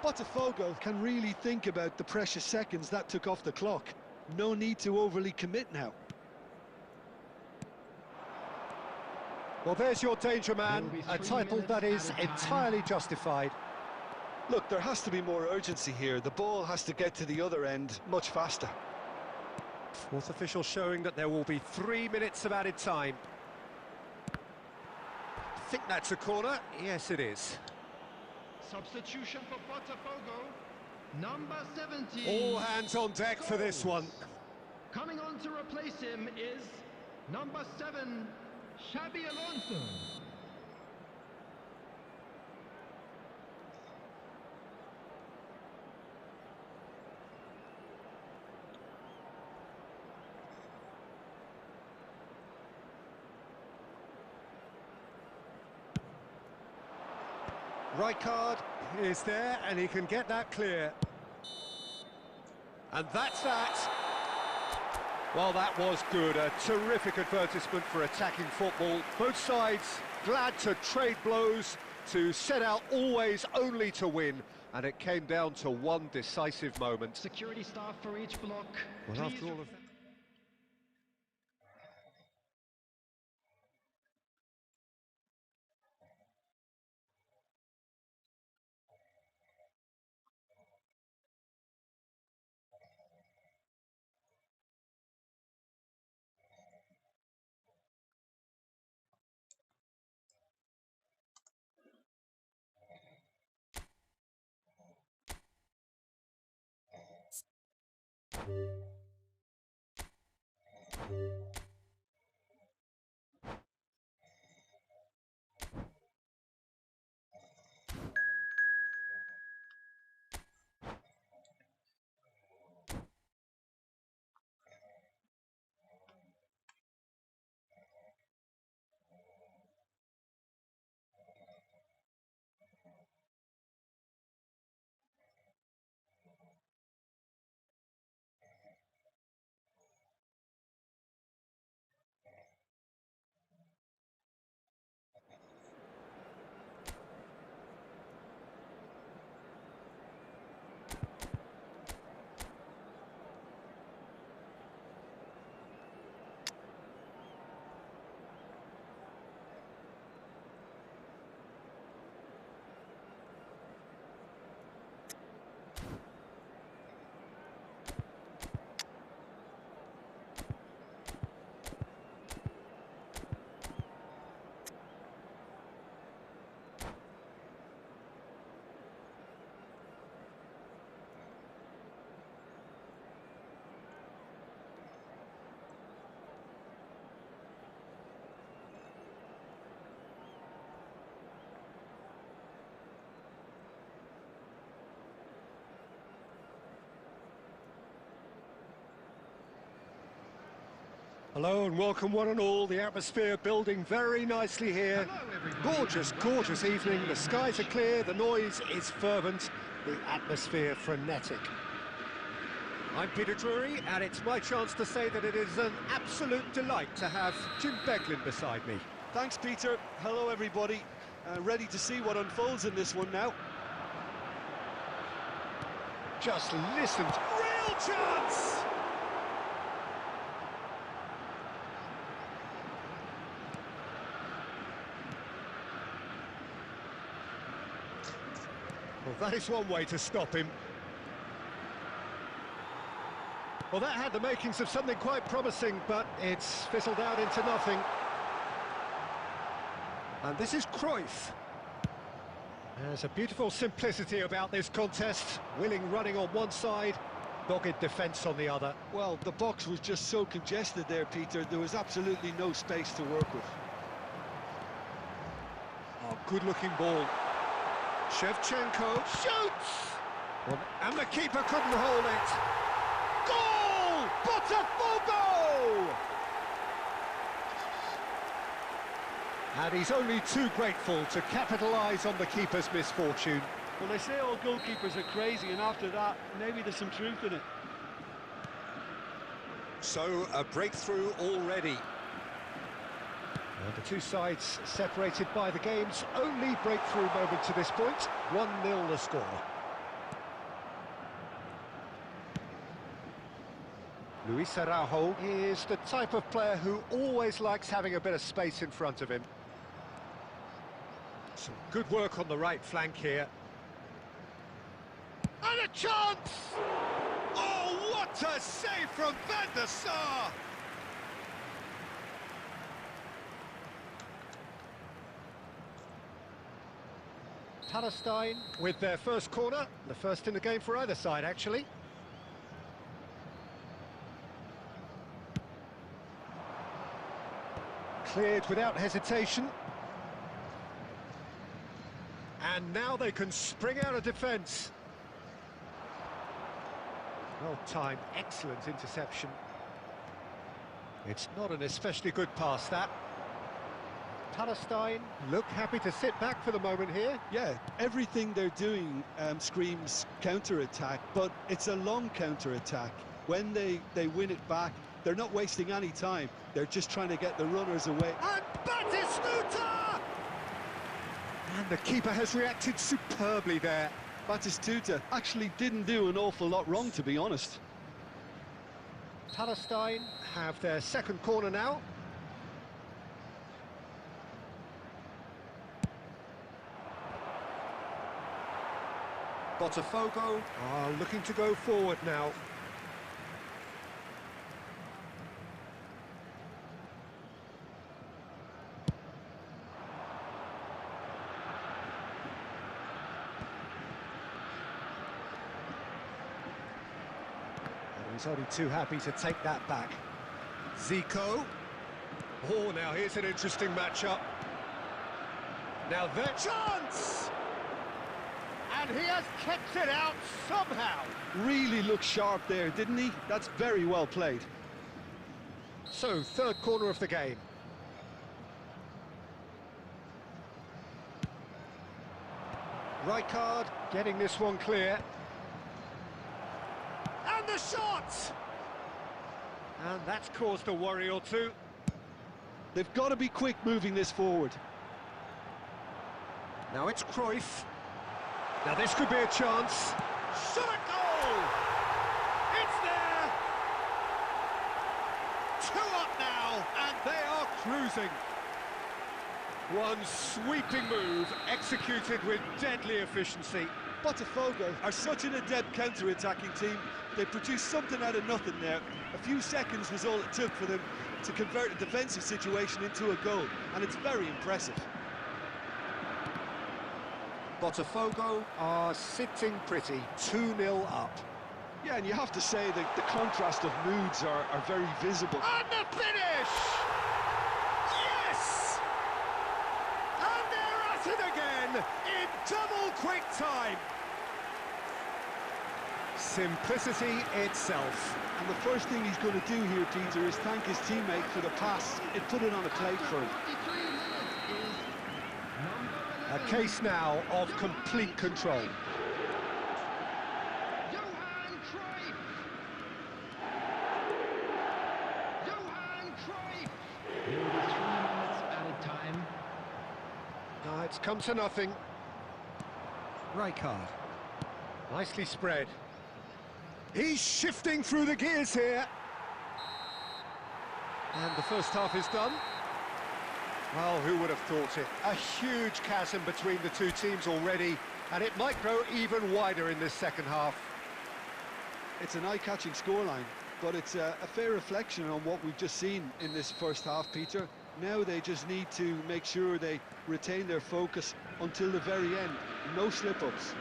Botafogo can really think about the precious seconds that took off the clock. No need to overly commit now. Well, there's your danger man, a title that is entirely justified. Look, there has to be more urgency here. The ball has to get to the other end much faster. Fourth official showing that there will be 3 minutes of added time. I think that's a corner. Yes, it is. Substitution for Botafogo. Number 17. All hands on deck for this one. Coming on to replace him is number 7, Xabi Alonso. Right card is there, and he can get that clear. And that's that. Well, that was good. A terrific advertisement for attacking football. Both sides glad to trade blows, to set out always only to win. And it came down to one decisive moment. Security staff for each block. Well, Please. after all of that... Hello and welcome one and all. The atmosphere building very nicely here. Hello, everybody. Gorgeous, gorgeous evening. The skies are clear, the noise is fervent, the atmosphere frenetic. I'm Peter Drury, and it's my chance to say that it is an absolute delight to have Jim Beglin beside me. Thanks, Peter. Hello, everybody. Ready to see what unfolds in this one now. Just listen. Real chance! Well, that is one way to stop him. Well, that had the makings of something quite promising, but it's fizzled out into nothing. And this is Cruyff. There's a beautiful simplicity about this contest. Willing running on one side, dogged defence on the other. Well, the box was just so congested there, Peter. There was absolutely no space to work with. Oh, good-looking ball. Shevchenko shoots! Well, and the keeper couldn't hold it. Goal! Botafogo! And he's only too grateful to capitalise on the keeper's misfortune. Well, they say all goalkeepers are crazy, and after that, maybe there's some truth in it. So, a breakthrough already. And the two sides separated by the game's only breakthrough moment to this point. 1-0 the score. Luis Araujo is the type of player who always likes having a bit of space in front of him. Some good work on the right flank here. And a chance! Oh, what a save from Van der Sar! Palestine with their first corner, the first in the game for either side, actually. Cleared without hesitation. And now they can spring out of defence. Well timed, excellent interception. It's not an especially good pass, that. Palestine look happy to sit back for the moment here. Yeah, everything they're doing screams counter-attack, but it's a long counter-attack. When they win it back, they're not wasting any time. They're just trying to get the runners away. And Batistuta! And the keeper has reacted superbly there. Batistuta actually didn't do an awful lot wrong, to be honest. Palestine have their second corner now. Botafogo are looking to go forward now. And he's only too happy to take that back. Zico. Oh, now here's an interesting matchup. Now their chance! And he has kept it out somehow. Really looked sharp there, didn't he? That's very well played. So, third corner of the game. Rijkaard getting this one clear. And the shot! And that's caused a worry or two. They've got to be quick moving this forward. Now it's Cruyff. Now this could be a chance. Shot at goal! It's there! 2 up now, and they are cruising. One sweeping move, executed with deadly efficiency. Botafogo are such an adept counter-attacking team. They produced something out of nothing there. A few seconds was all it took for them to convert a defensive situation into a goal, and it's very impressive. Botafogo are sitting pretty, 2-0 up. Yeah, and you have to say that the contrast of moods are very visible. And the finish! Yes! And they're at it again, in double quick time. Simplicity itself. And the first thing he's going to do here, Peter, is thank his teammate for the pass. It put it on a plate for him. A case now of complete control. Johan Cruyff! Johan Cruyff! There will be 3 minutes added time. It's come to nothing. Rijkaard. Nicely spread. He's shifting through the gears here. And the first half is done. Well, who would have thought it? A huge chasm between the two teams already, and it might grow even wider in this second half. It's an eye-catching scoreline, but it's a fair reflection on what we've just seen in this first half, Peter. Now they just need to make sure they retain their focus until the very end. No slip-ups.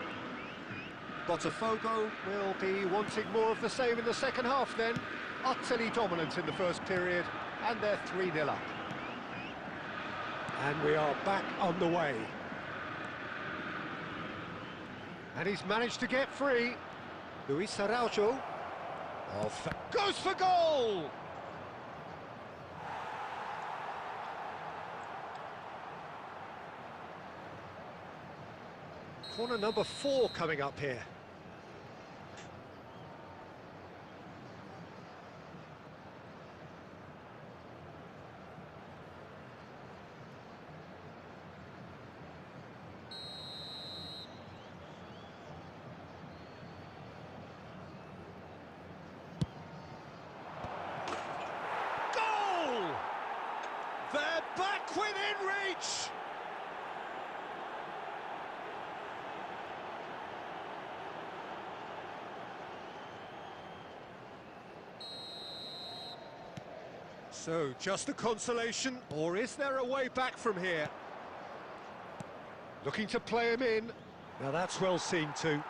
Botafogo will be wanting more of the same in the second half then. Utterly dominant in the first period, and they're 3-0 up. And we are back on the way. And he's managed to get free. Luis Araujo goes for goal! Corner number 4 coming up here. They're back within reach! So, just a consolation, or is there a way back from here? Looking to play him in. Now that's well seen too.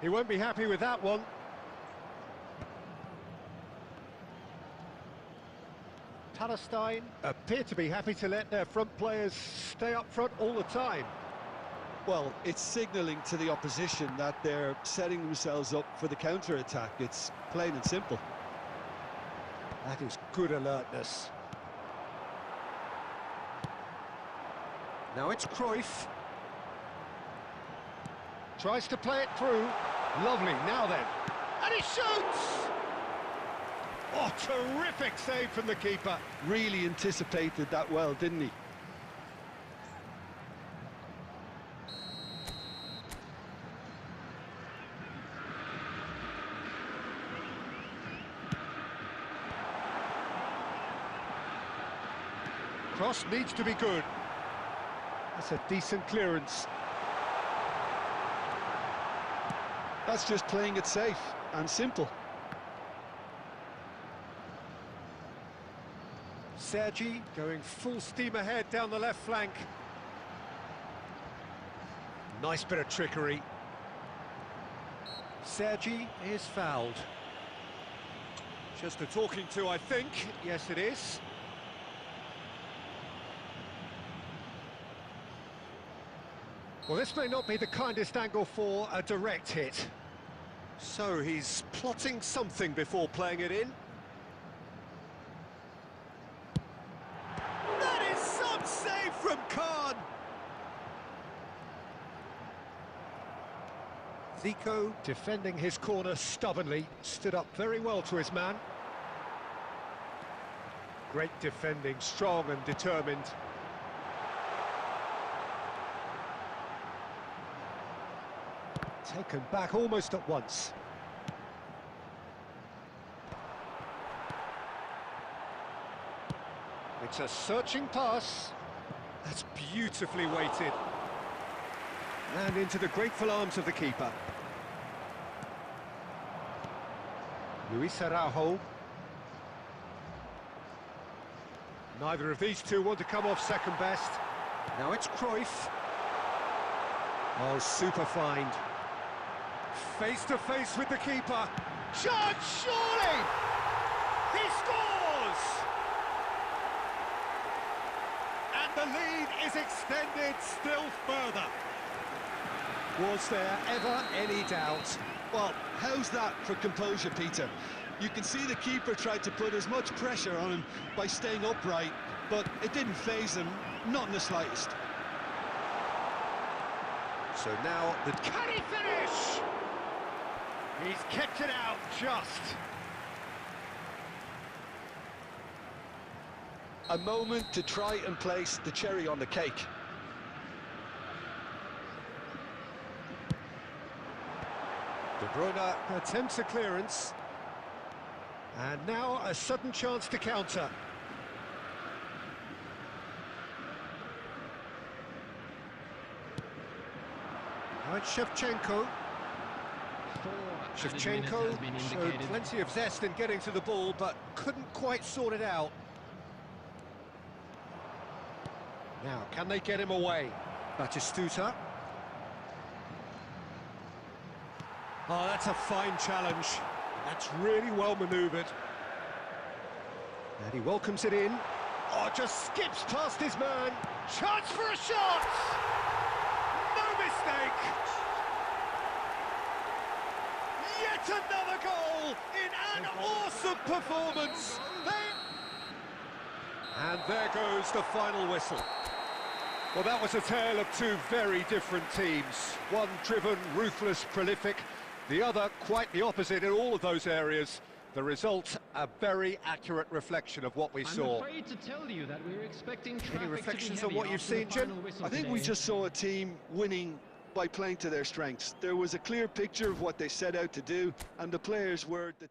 He won't be happy with that one. Palestine appear to be happy to let their front players stay up front all the time. Well, it's signalling to the opposition that they're setting themselves up for the counter-attack. It's plain and simple. That is good alertness. Now it's Cruyff. Tries to play it through. Lovely, now then. And he shoots! Oh, terrific save from the keeper. Really anticipated that well, didn't he? Cross needs to be good. That's a decent clearance. That's just playing it safe and simple. Sergi going full steam ahead down the left flank. Nice bit of trickery. Sergi is fouled. Just a talking to, I think. Yes, it is. Well, this may not be the kindest angle for a direct hit. So he's plotting something before playing it in. That is some save from Khan! Zico defending his corner stubbornly, stood up very well to his man. Great defending, strong and determined. Taken back almost at once. It's a searching pass. That's beautifully weighted. And into the grateful arms of the keeper. Luis Araujo. Neither of these two want to come off second best. Now it's Cruyff. Oh, super find. Face to face with the keeper. Chance, surely! He scores! And the lead is extended still further. Was there ever any doubt? Well, how's that for composure, Peter? You can see the keeper tried to put as much pressure on him by staying upright, but it didn't faze him, not in the slightest. So now, can he finish? He's kept it out just. A moment to try and place the cherry on the cake. De Bruyne attempts a clearance. And now a sudden chance to counter. Now it's Shevchenko. Shevchenko showed plenty of zest in getting to the ball, but couldn't quite sort it out. Now, can they get him away? Batistuta. Oh, that's a fine challenge. That's really well manoeuvred. And he welcomes it in. Oh, just skips past his man. Chance for a shot! No mistake! Yet another goal in an awesome performance. And there goes the final whistle. Well, that was a tale of two very different teams. One driven, ruthless, prolific. The other quite the opposite in all of those areas. The result, a very accurate reflection of what we saw. I'm afraid to tell you that we're expecting Any reflections on what you've seen, Jim? I think we just saw a team winning by playing to their strengths. There was a clear picture of what they set out to do, and the players were the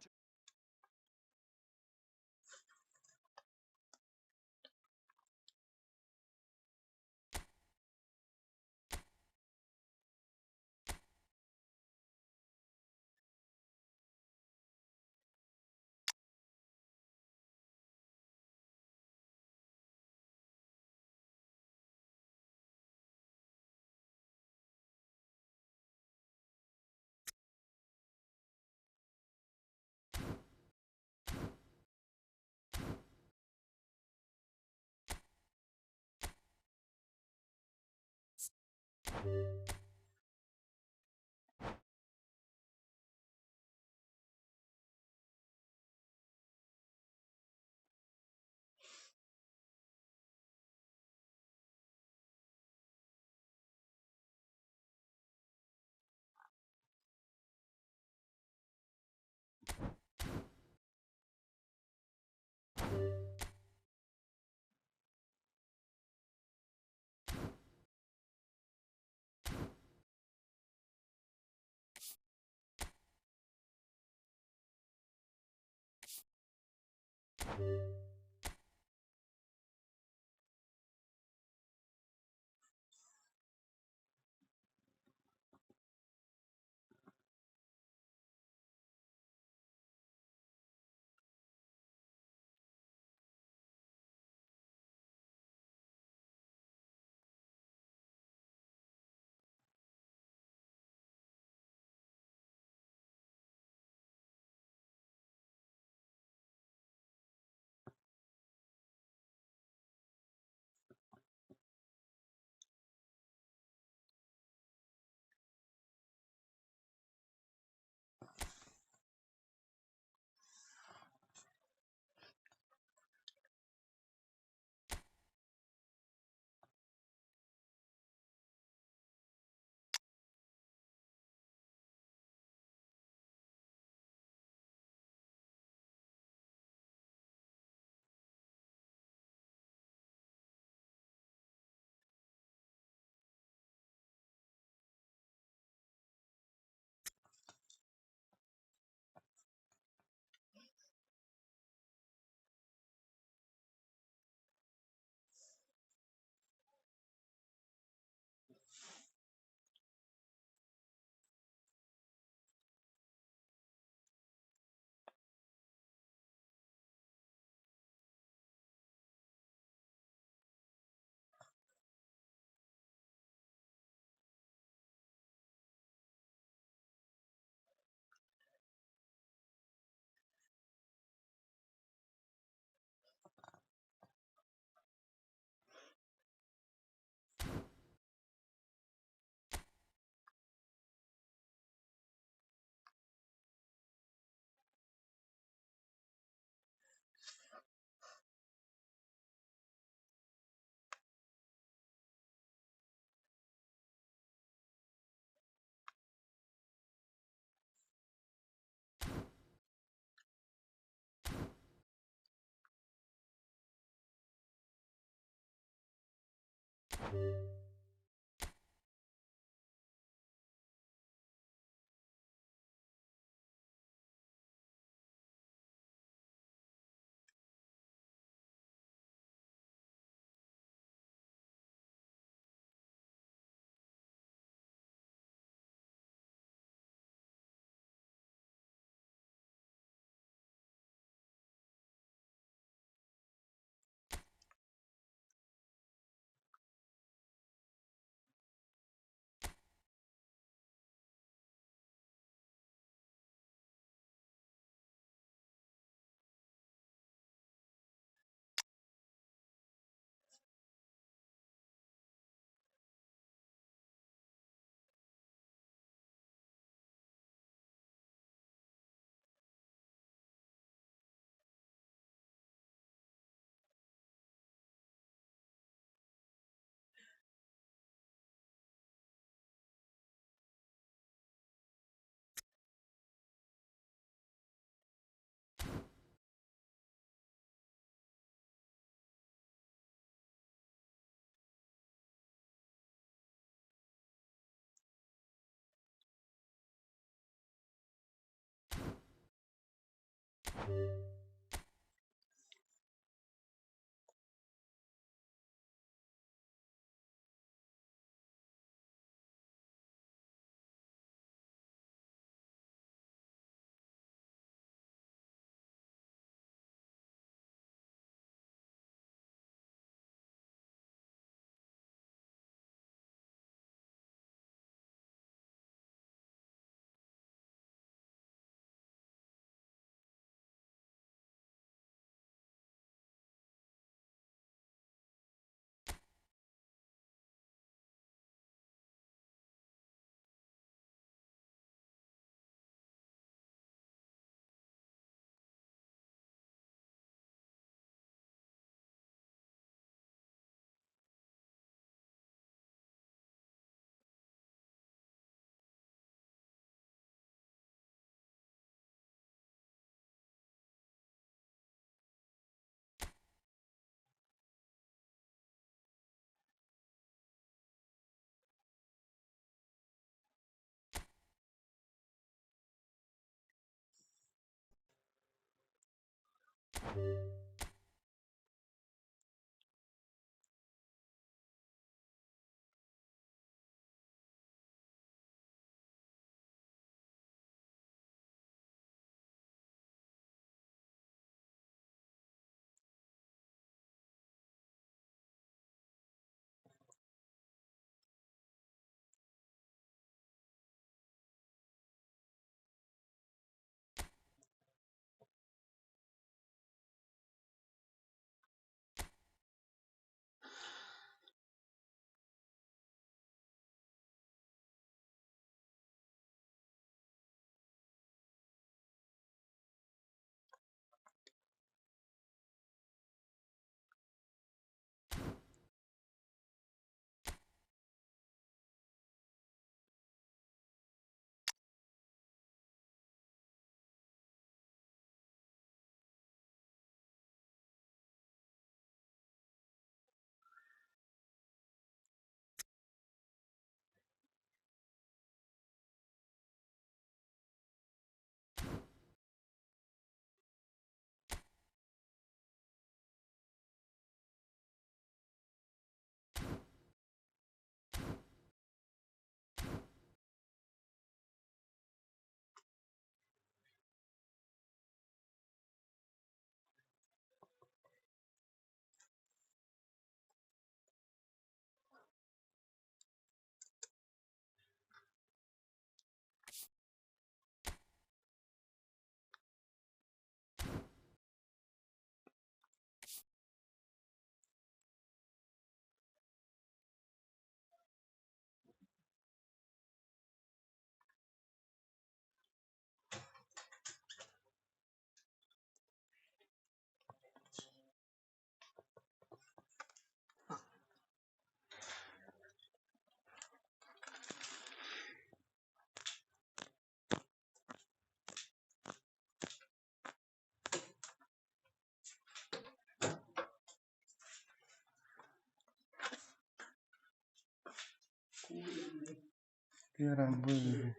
Dia rambut.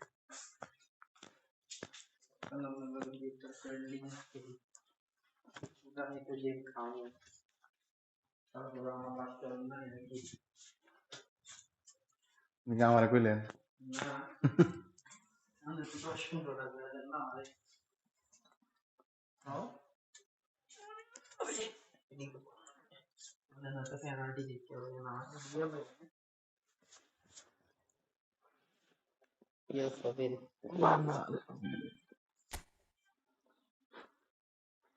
Kalau begitu trending sudah itu game kamu. Kalau orang malas ini. Ni kamar kalian. Nah, anda tu passion berada nama deh. Oh? Ini anda nanti saya nanti dikira nama dia. Iya, Fadil. Mana?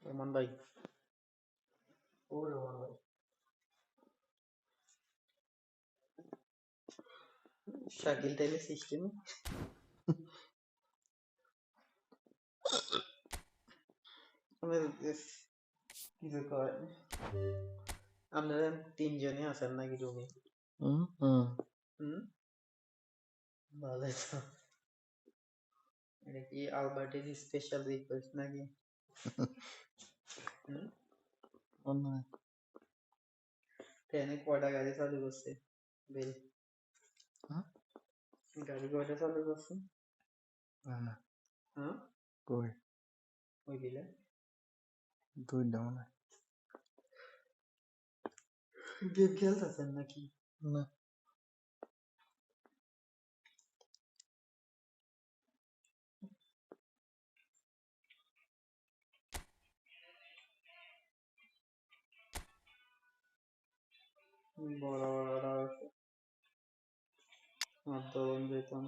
Aman baik. Oh, aman baik. Shagil tele system. কিছু কয় আপনারা তিনজনই আছেন নাকি রুমে? ভালো তো। এটা কি আলবার্টের স্পেশাল রিকোয়েস্ট নাকি? ট্রেনে কয়টা গাড়ি চালু করছে? বেল গাড়ি কয়টা চালু করছে? হ্যাঁ কই ওই বিলে দুইটা মনে হয়। গেম খেলতেছেন নাকি? না বড় বড় আন্দোলন যেতাম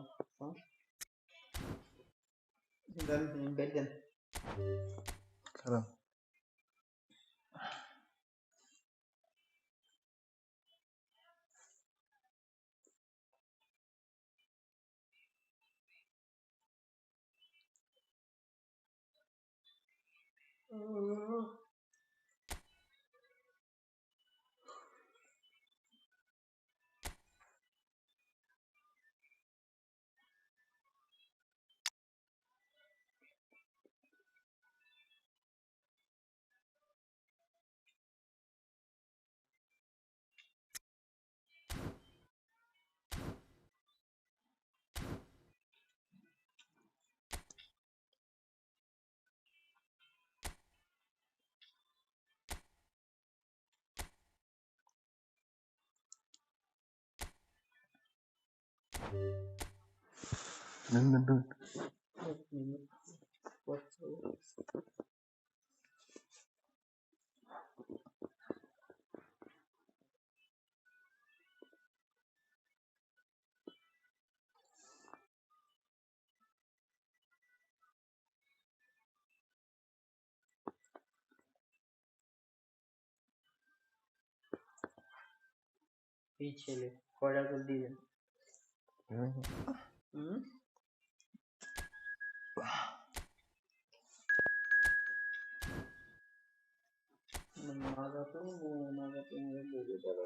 দেন বের দেন খারাপ Nandun. पीछे ले कड़ा कर दिए मारा तो मुझे बोले चला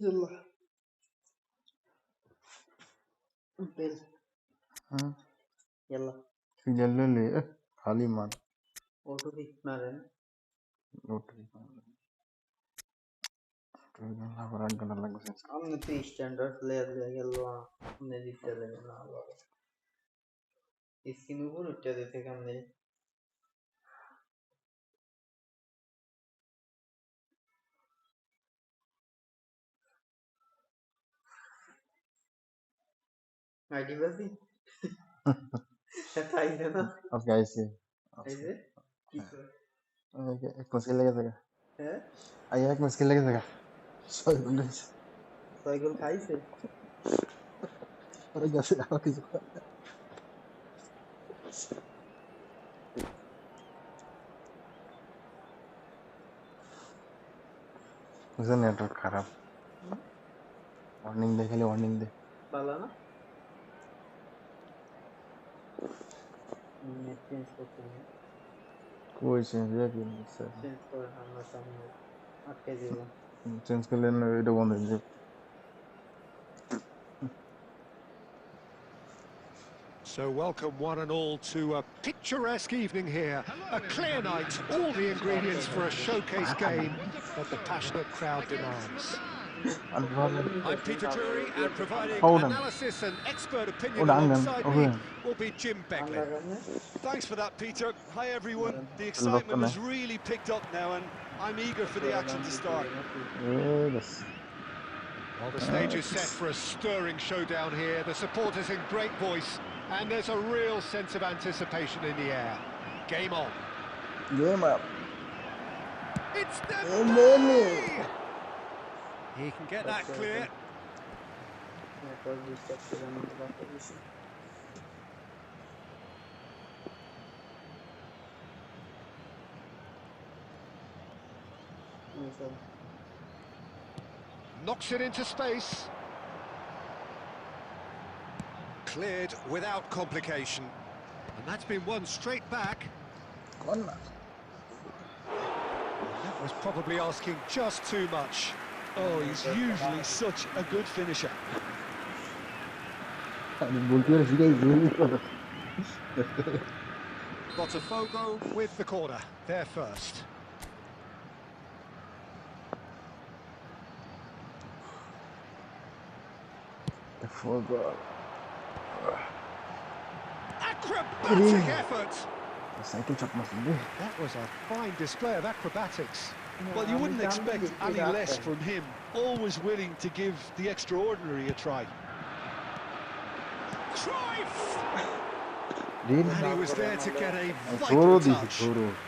يلا بيل يلا في جلالي خالي مان اوٹو پک مارن हमने तो स्टैंडर्ड प्लेयर ले गेलो हमने जीते ले ना इसकी ऊपर उठा देते हमने आईडी बस ही आई है ना अब कैसे ऐसे एक मुश्किल लगे था है आया एक मुश्किल लगे था साइकिल खाई से अरे कैसे आओ किसी को मुझे नेटवर्क खराब वार्निंग दे खाली वार्निंग दे बाला ना नेट चेंज करते हैं कोई चेंज है कि नहीं सर चेंज कर हम सामने अटके देगा चेंज कर लेना वीडियो बंद हो जाए So welcome one and all to a picturesque evening here. A clear night, all the ingredients for a showcase game that the passionate crowd demands. I'm Peter Drury, and providing analysis and expert opinion alongside me will be Jim Begley. Thanks for that, Peter. Hi, everyone. The excitement has really picked up now, and I'm eager for the action to start. Well, the stage is set for a stirring showdown here. The supporters in great voice, and there's a real sense of anticipation in the air. Game on. Game up. It's Dembele! He can get that clear. Knocks it into space. Cleared without complication. And that's been won straight back. That was probably asking just too much. Oh, he's usually such a good finisher. Botafogo with the corner. There first. Acrobatic effort. That was a fine display of acrobatics. Well, you wouldn't expect any less from him. Always willing to give the extraordinary a try. Cruyff! And he was there to get a vital touch.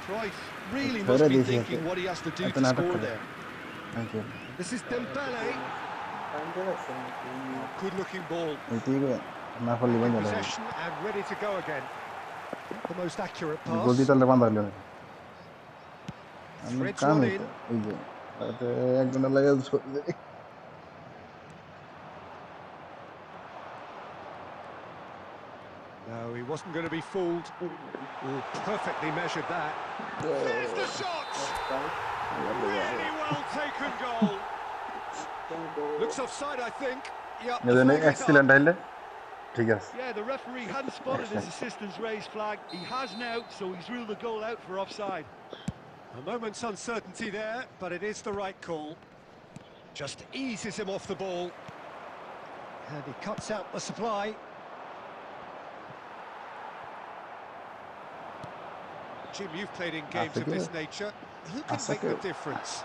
Cruyff really must be thinking what he has to do to score there. This is Dembele. Good-looking ball. Possession and ready to go again. Not the most accurate pass. Threads one in. he wasn't going to be fooled. Oh, perfectly measured that. There's the shot! Really well taken goal. Looks offside, I think. Yep, the flag is up. Excellent है ठीक है Yeah, the referee hadn't spotted his assistant's raised flag. He has now, so he's ruled the goal out for offside. A moment's uncertainty there, but it is the right call. Just eases him off the ball. And he cuts out the supply. Jim, you've played in games of this nature. Who can make the difference?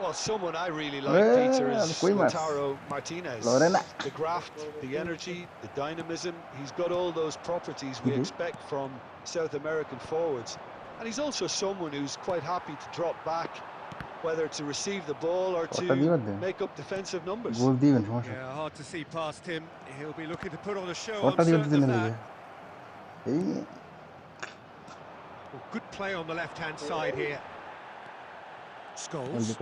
Well, someone I really like, Peter, is Lautaro Martinez. The graft, the energy, the dynamism, he's got all those properties we expect from South American forwards. And he's also someone who's quite happy to drop back, whether to receive the ball or to make up defensive numbers. Yeah, hard to see past him. He'll be looking to put on a show, I'm certain of that. Well, good play on the left-hand side here. Scholes.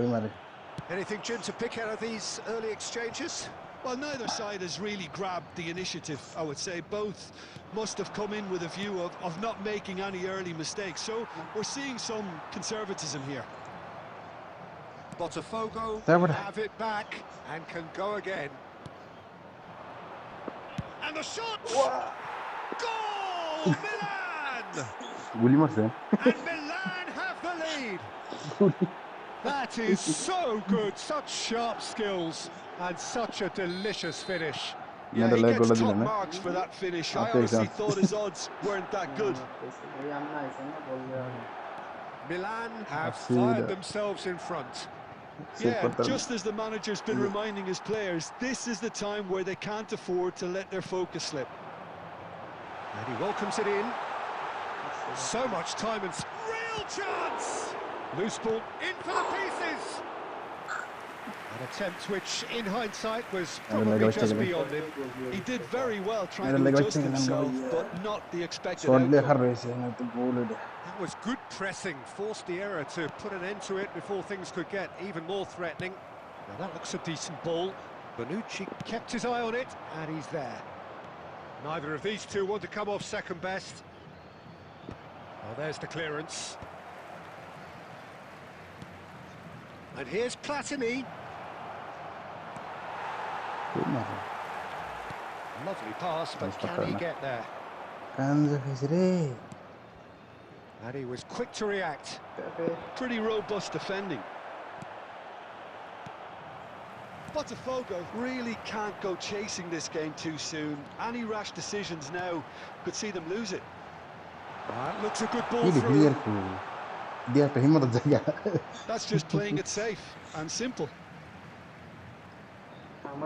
Anything, Jim, to pick out of these early exchanges? Well, neither side has really grabbed the initiative, I would say. Both must have come in with a view of not making any early mistakes. So we're seeing some conservatism here. Botafogo have it back and can go again. And the shot! Goal! Milan! And Milan have the lead! That is so good, such sharp skills and such a delicious finish. Yeah, he gets top marks for that finish. I honestly thought his odds weren't that good. Milan have fired themselves in front. Yeah, just as the manager's been reminding his players, this is the time where they can't afford to let their focus slip. And he welcomes it in. So much time and real chance! Loose ball in for the pieces! An attempt which, in hindsight, was probably just beyond him. He did very well trying to adjust himself, but not the expected outcome. That was good pressing, forced the error to put an end to it before things could get even more threatening. Now that looks a decent ball. Bonucci kept his eye on it, and he's there. Neither of these two want to come off second best. Well, there's the clearance. And here's Platini. Lovely pass, but can he get there? And he was quick to react. Pretty robust defending. Botafogo really can't go chasing this game too soon. Any rash decisions now could see them lose it. That looks a good ball through. That's just playing it safe and simple. And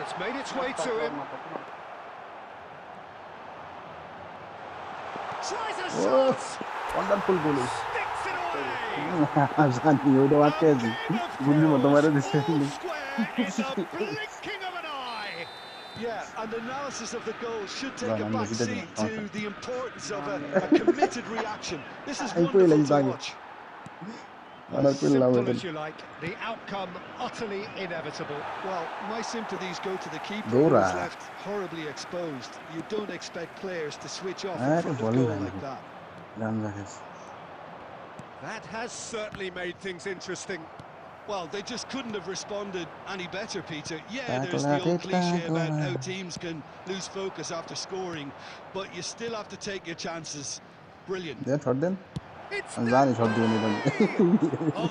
it's made its way to him. Tries a shot! Wonderful goal. Sticks it away! It's a blinking of an eye! Yeah, and analysis of the goal should take a back seat to the importance of a committed reaction. This is wonderful to watch. Simple as you like, the outcome utterly inevitable. Well, my sympathies go to the keeper who was left horribly exposed. You don't expect players to switch off in front of goal like that. That has certainly made things interesting. Well, they just couldn't have responded any better, Peter. Yeah, there's the old cliche about how teams can lose focus after scoring, but you still have to take your chances. Brilliant. It's oh, the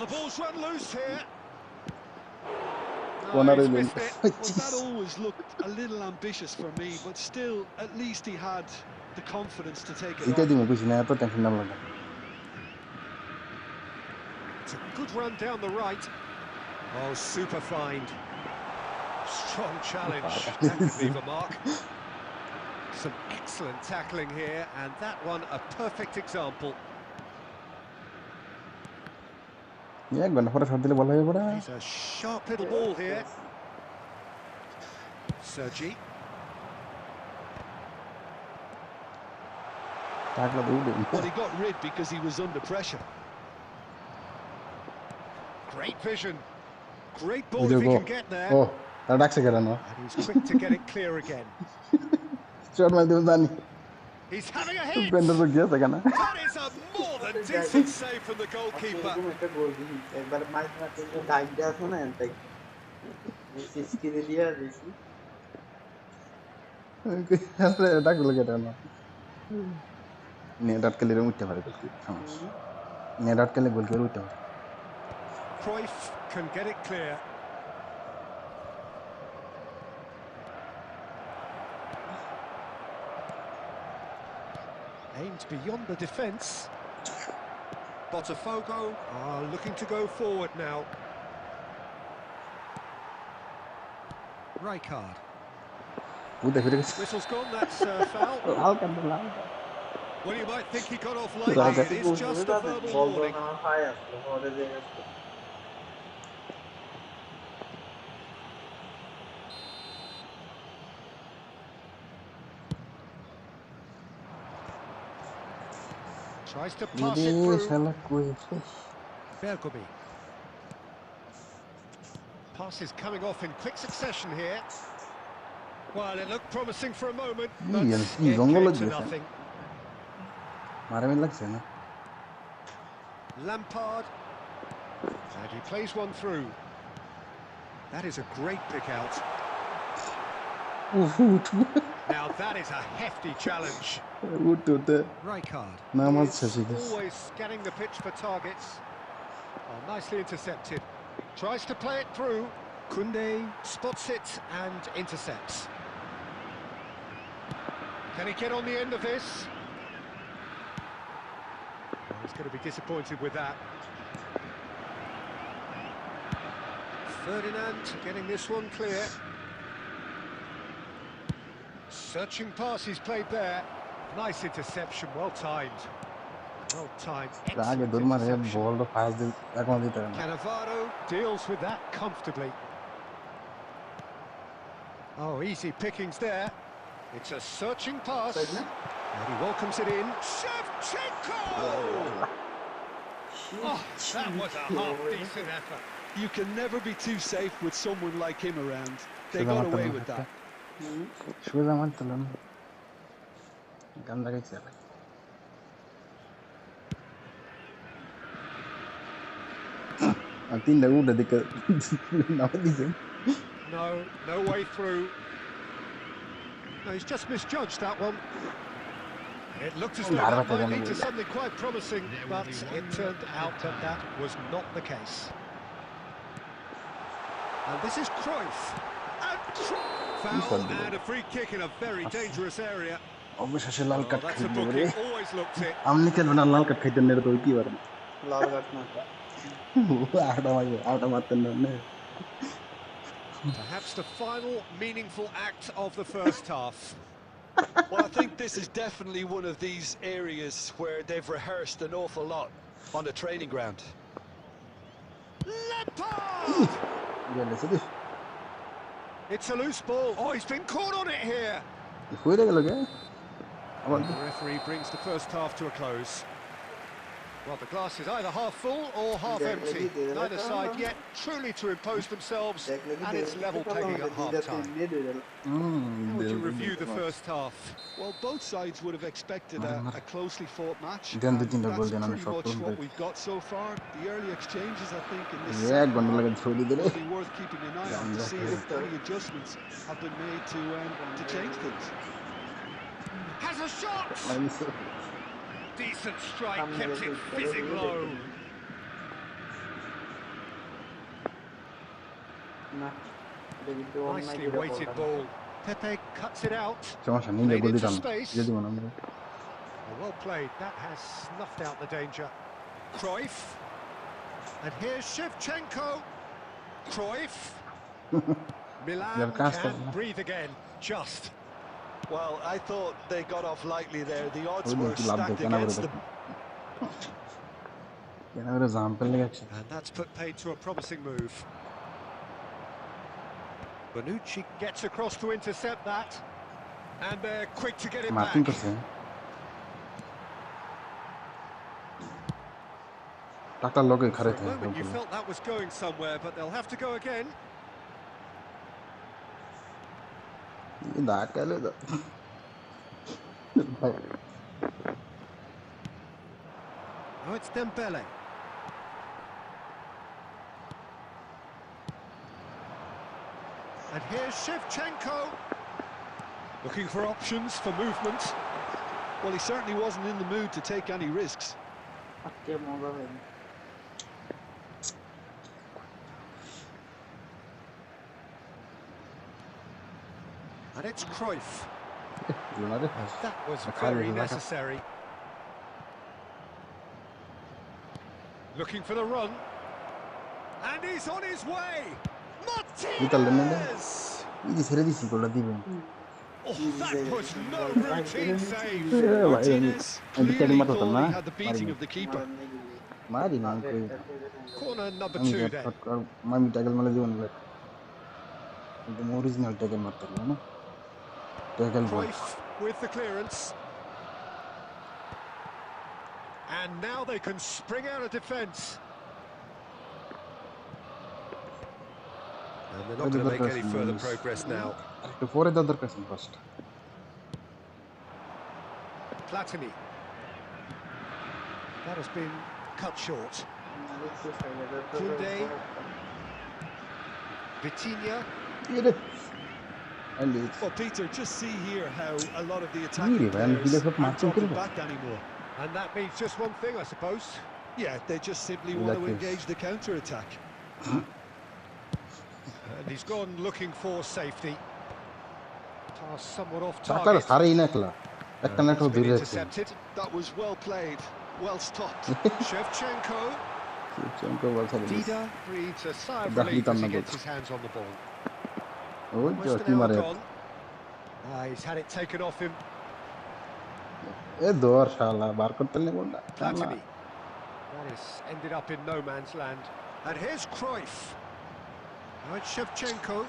ball's run loose here. Well, that always looked a little ambitious for me, but still, at least he had the confidence to take it on. It's a good run down the right. Oh, super find. Strong challenge. That could leave a mark. Some excellent tackling here, and that one a perfect example. He's a sharp little ball here. Sergi. Well, he got rid because he was under pressure. Great vision. Great ball if he can get there. Oh, that's a good one. And he's quick to get it clear again. He's having a hit! That is a more than decent save from the goalkeeper. Cruyff can get it clear. Aimed beyond the defence. Botafogo are looking to go forward now. Rijkaard. Whistle's gone, that's foul. Well, you might think he got off lightly. It is just a verbal warning. Tries to pass it through. Bergomi. Pass is coming off in quick succession here. Well, it looked promising for a moment, but it came to nothing. Lampard. And he plays one through. That is a great pick out. Now that is a hefty challenge. Rijkaard is always scanning the pitch for targets. Oh, nicely intercepted. Tries to play it through. Koundé spots it and intercepts. Can he get on the end of this? Well, he's going to be disappointed with that. Ferdinand getting this one clear. Searching pass he's played there. Nice interception, well timed. Well timed. Excellent interception. Cannavaro deals with that comfortably. Oh, easy pickings there. It's a searching pass. And he welcomes it in. Shevchenko! Oh, that was a half-decent effort. You can never be too safe with someone like him around. They got away with that. No way through. No, he's just misjudged that one. It looked as though that might lead to something quite promising, but it turned out that that was not the case. And this is Cruyff. And foul and a free kick in a very dangerous area. Oh, that's a booking, always looked it. Perhaps the final meaningful act of the first half. Well, I think this is definitely one of these areas where they've rehearsed an awful lot on the training ground. Lampard! It's a loose ball. Oh, he's been caught on it here. The referee brings the first half to a close. Well, the glass is either half full or half empty. Neither side yet truly to impose themselves, and it's level pegging at half-time. How would you review the first half? Well, both sides would have expected a closely fought match. And that's pretty much what we've got so far. The early exchanges, I think, in this second half will be worth keeping an eye on to see if any adjustments have been made to change things. Has a shot! Decent strike, kept it fizzing low. Nicely weighted ball. Pepe cuts it out. Played into space. Well played. That has snuffed out the danger. Cruyff. And here's Shevchenko. Cruyff. Milan can breathe again. Just. Well, I thought they got off lightly there. The odds were stacked against them. And that's put paid to a promising move. Bonucci gets across to intercept that. And they're quick to get it back. Takta logo For a moment you felt that was going somewhere, but they'll have to go again. Now it's Dembele. And here's Shevchenko. Looking for options for movement. Well, he certainly wasn't in the mood to take any risks. And it's Cruyff. That was very necessary. Looking for the run. And he's on his way. Martinez! Oh, that was no routine save. Martinez clearly thought he had the beating of the keeper. Corner number 2 then. Cruyff with the clearance. And now they can spring out of defence. And they're not going to make any further progress now. Platini. That has been cut short. Koundé. Vitinha. Well, Peter, just see here how a lot of the attacking players aren't dropping back anymore. And that means just one thing, I suppose. Yeah, they just simply want to engage the counter-attack. And he's gone looking for safety. Pass somewhat off target. Intercepted. That was well played, well stopped. Shevchenko. Dida breathes a sigh of relief as he gets his hands on the ball. Almost an hour gone. He's had it taken off him. Platini. That is ended up in no man's land. And here's Cruyff. Now it's Shevchenko.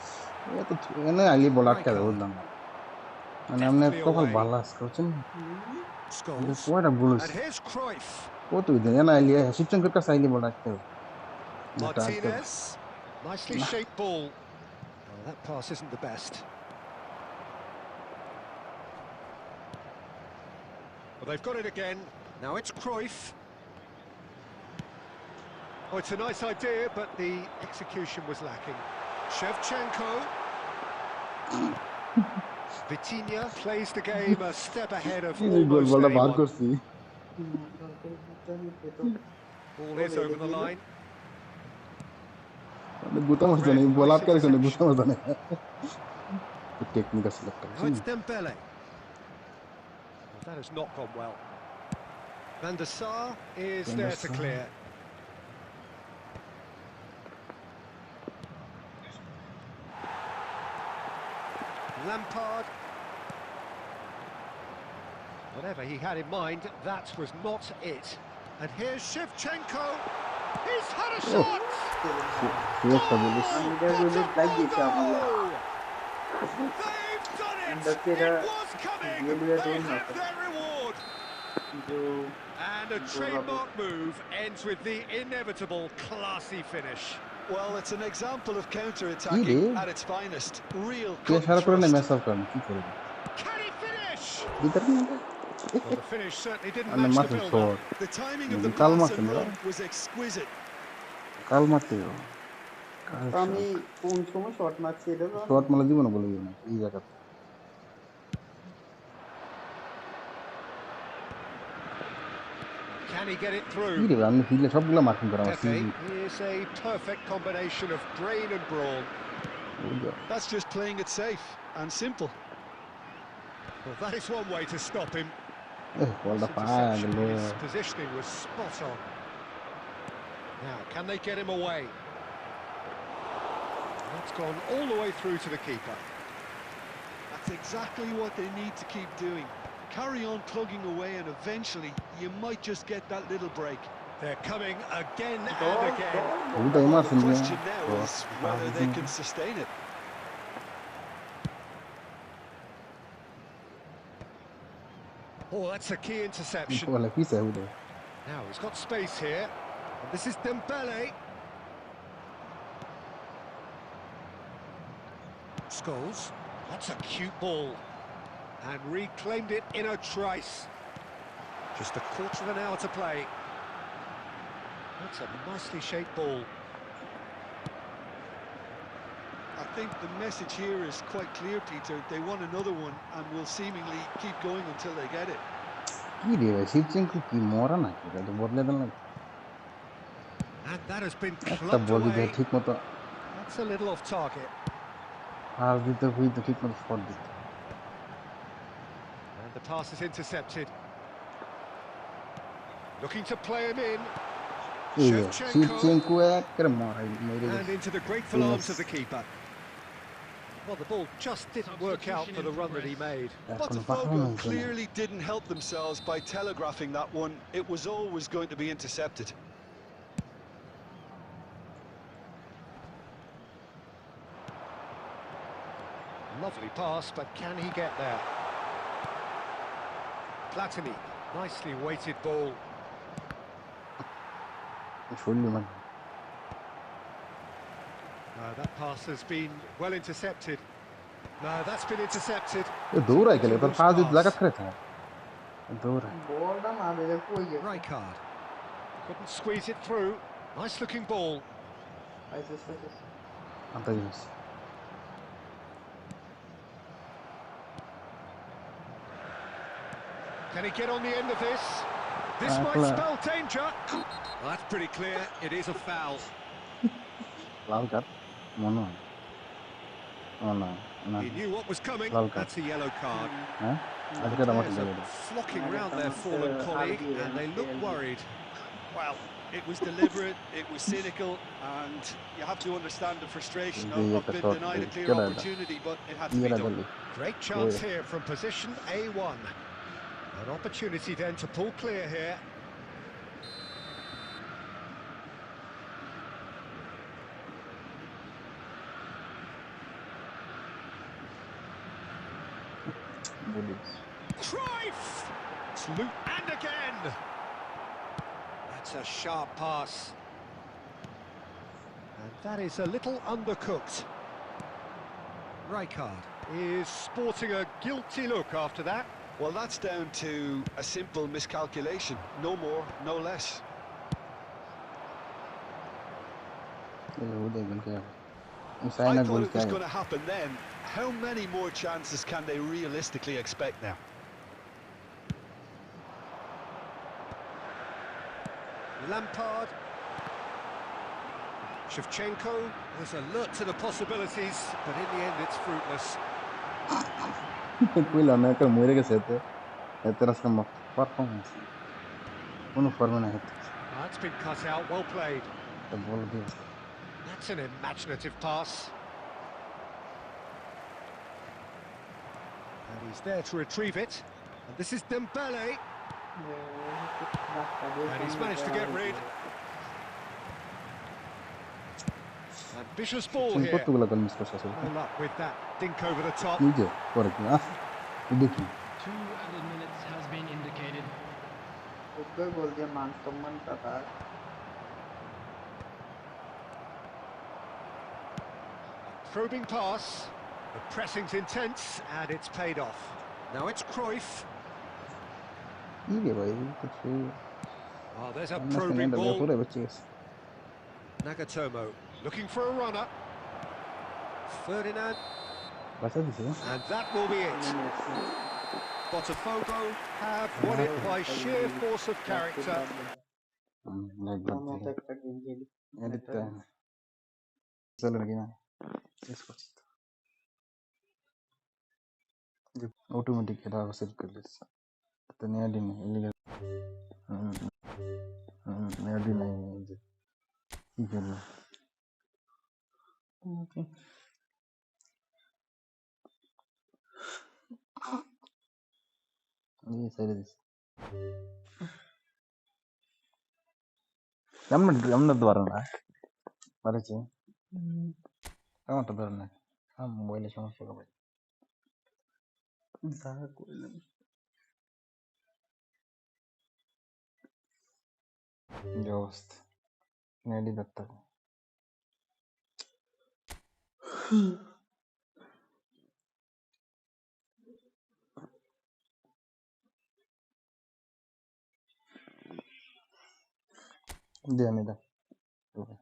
Scholes. And here's Cruyff. Martinez. Nicely shaped ball. Oh, that pass isn't the best. Well, they've got it again. Now it's Cruyff. Oh, it's a nice idea, but the execution was lacking. Shevchenko. Vitinha plays the game a step ahead of almost anyone. Ball is over the line. Now it's Dembele. That has not gone well. Van der Sar is there to clear. Lampard. Whatever he had in mind, that was not it. And here's Shevchenko. He's had a shot! They've done it! It was coming! They have their reward! And a trademark move ends with the inevitable classy finish. Well, it's an example of counter-attacking at its finest. Real cut and thrust. Can he finish? Well, the finish certainly didn't match the build-up. The timing of the pass and run was exquisite. Can he get it through? Pepe is a perfect combination of brain and brawn. That's just playing it safe and simple. Well, that is one way to stop him. His positioning was spot on. Now, can they get him away? That's gone all the way through to the keeper. That's exactly what they need to keep doing. Carry on plugging away and eventually you might just get that little break. They're coming again and again. The question now is whether they can sustain it. Oh, that's a key interception. Now he's got space here. And This is Dembele. Scholes. That's a cute ball. And reclaimed it in a trice. Just a quarter of an hour to play. That's a nicely shaped ball. I think the message here is quite clear, Peter. They want another one and will seemingly keep going until they get it. And that has been clubbed away. That's a little off target. And the pass is intercepted. Looking to play him in. Shevchenko. And into the grateful arms of the keeper. Well, the ball just didn't work out for the run that he made. Botafogo clearly didn't help themselves by telegraphing that one. It was always going to be intercepted. Lovely pass, but can he get there? Platini, nicely weighted ball. That pass has been well intercepted. No, that's been intercepted. Rijkaard couldn't squeeze it through. Nice looking ball. Can he get on the end of this? This might spell danger. Well, that's pretty clear. It is a foul. He knew what was coming. That's a yellow card. The players are flocking round their fallen colleague, and they look worried. Well, it was deliberate, it was cynical, and you have to understand the frustration of being denied a clear opportunity, but it had to be done. Great chance here from position A1. An opportunity then to pull clear here. Cruyff! Salute and again! That's a sharp pass. And that is a little undercooked. Rijkaard is sporting a guilty look after that. Well, that's down to a simple miscalculation. No more, no less. I thought it was going to happen then. How many more chances can they realistically expect now? Lampard. Shevchenko was alert to the possibilities, but in the end it's fruitless. That's been cut out, well played. That's an imaginative pass. And he's there to retrieve it. And this is Dembele. And he's managed to get rid. Ambitious ball here. No luck with that dink over the top. 2 added minutes has been indicated. Probing pass. The pressing's intense and it's paid off. Now it's Cruyff. Oh, there's a probing ball. Nagatomo looking for a runner. Ferdinand. And that will be it. Botafogo have won it by sheer force of character. automatic era set कर लेते तो नया दिन illegal नया दिन नहीं है ठीक है ओके ये सही है हमने द्वारा ना बारे से हम तो करना हम मोबाइल समस्या का ज़्यादा कोई नहीं Just Nearly better. Diamida. Okay.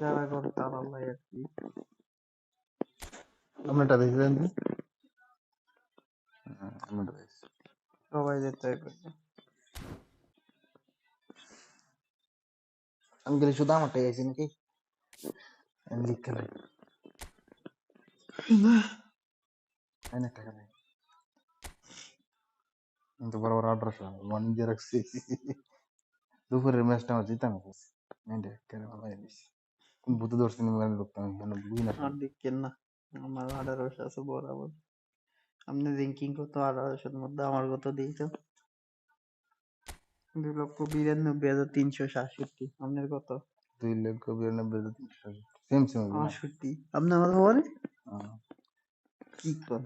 যারা করে তারা আল্লাহ আর কি আমরা এটা দেখবেন আমরা সবাই যেতে হবে আমি গেলে শুধু আমারটা গেছি নাকি আমি লিখতে পারি না টাকা নেই কিন্তু বরাবর 1800 মর্নিং দিয়ে রাখছি দুপুরের ম্যাচটা আমার জিতানো হয়েছে কেন ভালো হয়েছে কোন বুদ্ধ দর্শন মানে করতাম কেন বুঝি না আর দেখেন না আমার 1800 আছে বরাবর আপনি র্যাঙ্কিং কত 1800 এর মধ্যে আমার কত দিয়েছো 2,92,367 আপনার কত 2,92,367 সেম সেম 68 আপনি আমার পরে কি কর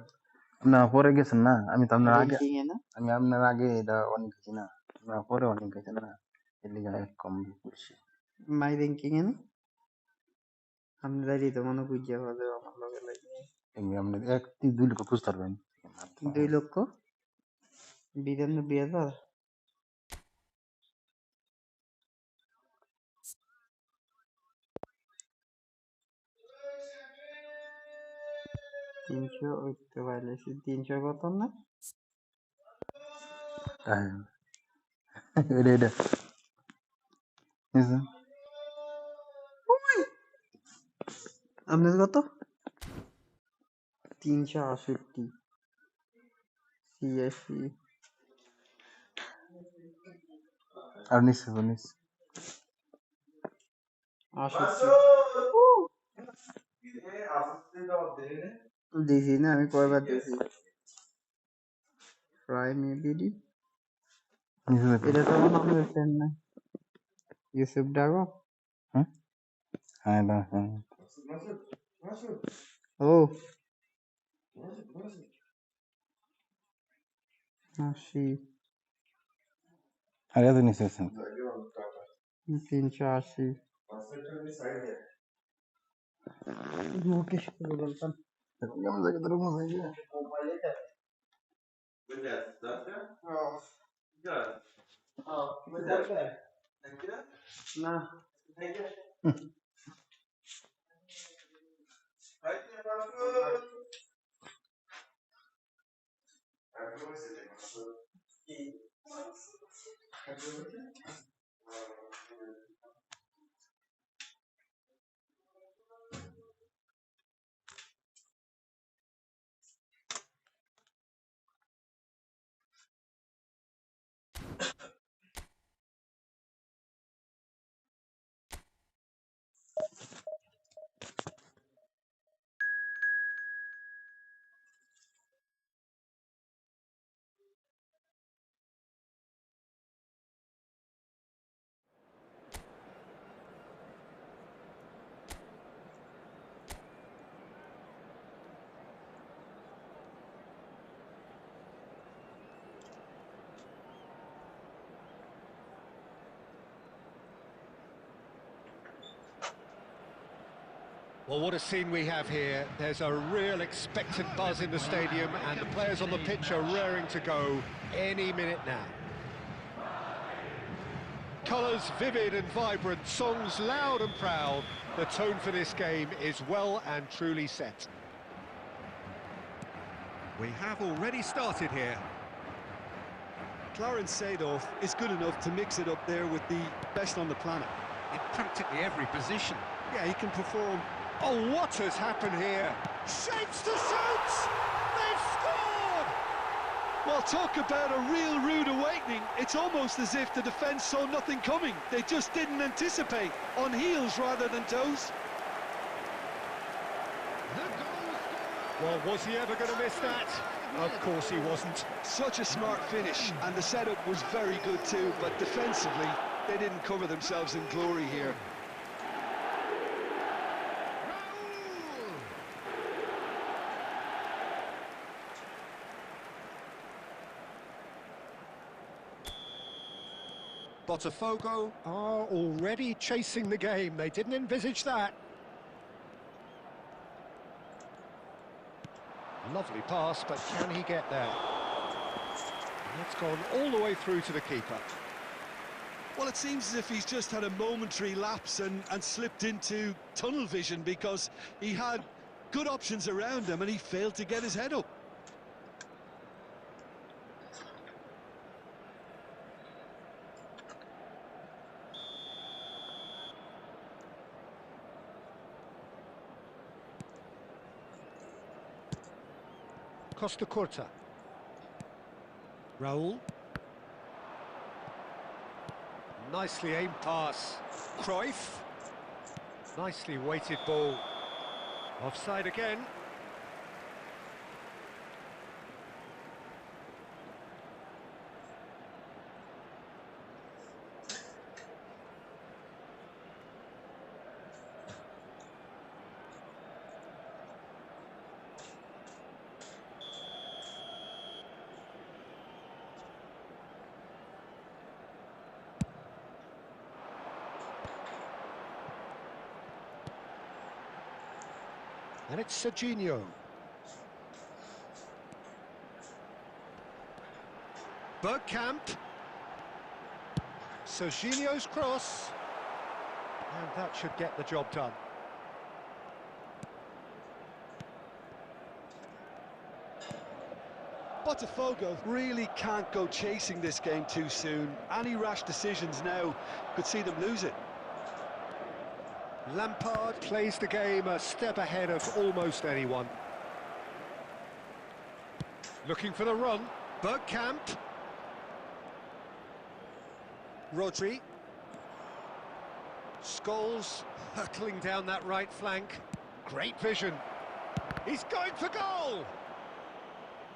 না পরে গেছেন না আমি তো আপনার আগে র্যাঙ্কিং এ না আমি আপনার আগে এটা অনেক গেছি না আপনার পরে অনেক গেছে না এর লিগে কম বেশি মাই র্যাঙ্কিং এ না আপনি দাঁড়িয়ে তো মনে বুঝিয়ে হবে আমার লগে লাগে আপনি 1-2 লক্ষ খুঁজতে পারবেন 2,92,000 300 উঠতে পারলেছি 300 কত না এটা আপনার কত 368 CSC আর নিচে 68 দিছি না আমি কয়বার দিছি প্রাইম এবিডি এটা তো আমার নাম লেখেন না ইউসুফ ডাগো হ্যাঁ ও আশি আর এত নিচে 380 নোটিশ করে বলতাম কেমন জায়গা তোর মনে হয় না Well, what a scene we have here. There's a real expectant buzz in the stadium and the players on the pitch are raring to go any minute now. Colours vivid and vibrant, songs loud and proud. The tone for this game is well and truly set. We have already started here. Clarence Seedorf is good enough to mix it up there with the best on the planet. In practically every position. Yeah, he can perform. Oh, what has happened here? Shapes to shoot! They've scored! Well, talk about a real rude awakening. It's almost as if the defence saw nothing coming. They just didn't anticipate, on heels rather than toes. Well, was he ever going to miss that? Of course he wasn't. Such a smart finish, and the setup was very good too, but defensively, they didn't cover themselves in glory here. Botafogo are already chasing the game. They didn't envisage that. Lovely pass, but can he get there? That's gone all the way through to the keeper. Well, it seems as if he's just had a momentary lapse and slipped into tunnel vision, because he had good options around him and he failed to get his head up. Costa Curta. Raul. Nicely aimed pass. Cruyff. Nicely weighted ball. Offside again. And it's Serginho. Bergkamp. Serginho's cross. And that should get the job done. Botafogo really can't go chasing this game too soon. Any rash decisions now could see them lose it. Lampard plays the game a step ahead of almost anyone. Looking for the run. Bergkamp. Rodri. Scholes hurtling down that right flank. Great vision. He's going for goal!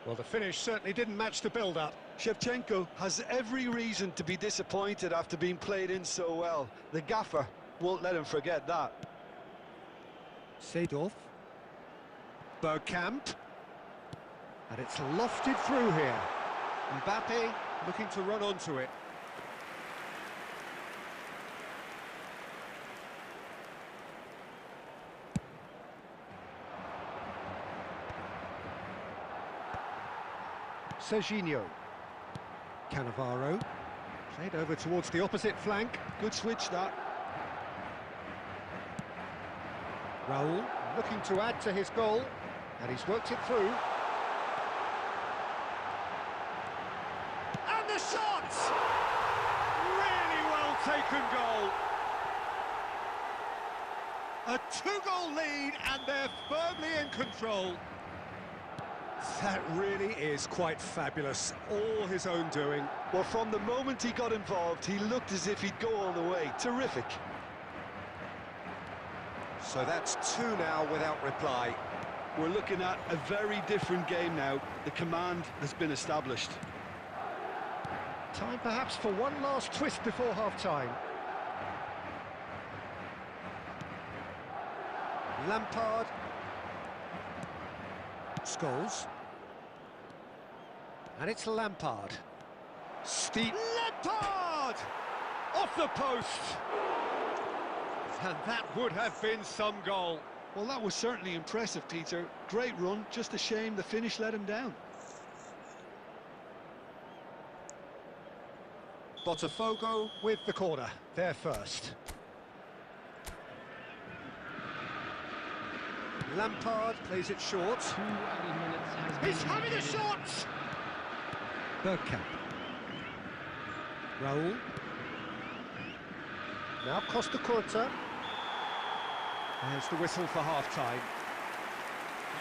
Well, the finish certainly didn't match the build-up. Shevchenko has every reason to be disappointed after being played in so well. The gaffer won't let him forget that. Seedorf. Bergkamp. And it's lofted through here. Mbappe looking to run onto it. Serginho. Cannavaro. Played over towards the opposite flank. Good switch, that. Raul looking to add to his goal, and he's worked it through. And the shot! Really well taken goal. A two-goal lead, and they're firmly in control. That really is quite fabulous, all his own doing. Well, from the moment he got involved, he looked as if he'd go all the way. Terrific. So that's two now without reply. We're looking at a very different game now. The command has been established. Time perhaps for one last twist before half-time. Lampard. Scholes. And it's Lampard. Steep. Lampard! Off the post! And that would have been some goal. Well, that was certainly impressive, Peter. Great run, just a shame the finish let him down. Botafogo with the corner, they're first. Lampard plays it short. He's having a shot! Bergkamp. Raul. Now Costa Curta. There's the whistle for half-time.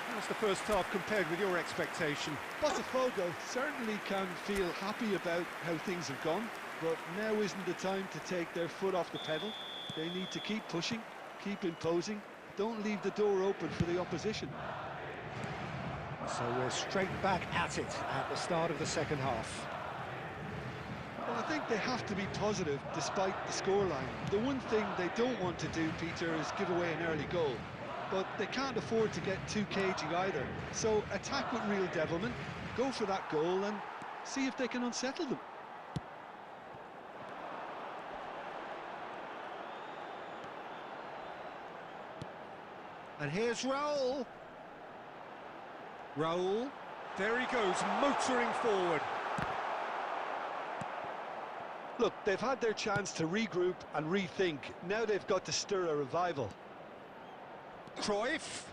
How's the first half compared with your expectation? Botafogo certainly can feel happy about how things have gone, but now isn't the time to take their foot off the pedal. They need to keep pushing, keep imposing, Don't leave the door open for the opposition. So we're straight back at it at the start of the second half. Well, I think they have to be positive despite the scoreline. The one thing they don't want to do, Peter, is give away an early goal. But they can't afford to get too cagey either. So attack with real devilment, go for that goal and see if they can unsettle them. And here's Raul. Raul, there he goes, motoring forward. Look, they've had their chance to regroup and rethink. Now they've got to stir a revival. Cruyff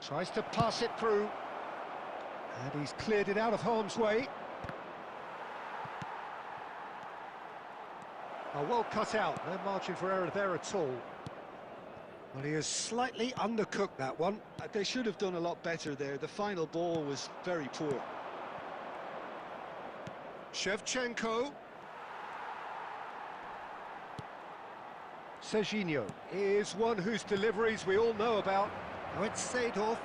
tries to pass it through, and he's cleared it out of harm's way. Oh, well cut out, no margin for error there at all. Well, he has slightly undercooked that one. They should have done a lot better there. The final ball was very poor. Shevchenko. Serginho is one whose deliveries we all know about. Now it's Seedorf.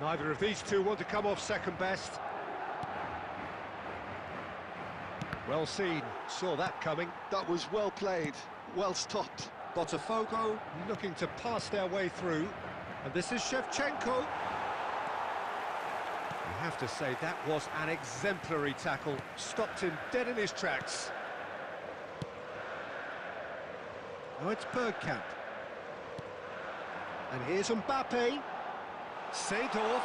Neither of these two want to come off second best. Well seen, saw that coming. That was well played, well stopped. Botafogo looking to pass their way through. And this is Shevchenko. You have to say that was an exemplary tackle. Stopped him dead in his tracks. Now it's Bergkamp. And here's Mbappe. Seedorf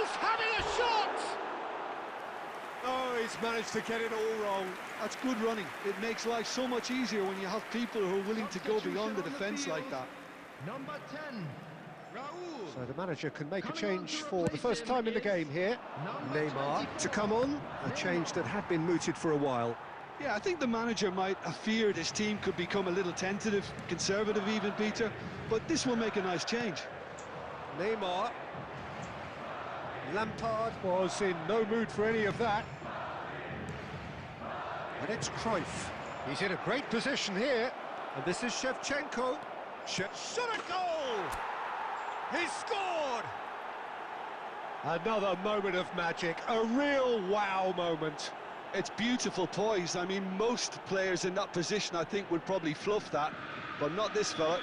is having a shot! Oh, he's managed to get it all wrong. That's good running. It makes life so much easier when you have people who are willing to go beyond the defence like that. Number 10, Raul. So the manager can make a change for the first time in the game here. Neymar to come on, a change that had been mooted for a while. Yeah, I think the manager might have feared his team could become a little tentative, conservative even, Peter, but this will make a nice change. Neymar. Lampard was in no mood for any of that. And it's Cruyff. He's in a great position here. And this is Shevchenko. Shot a goal! He's scored! Another moment of magic, a real wow moment. It's beautiful poise. I mean, most players in that position, I think, would probably fluff that, but not this fella.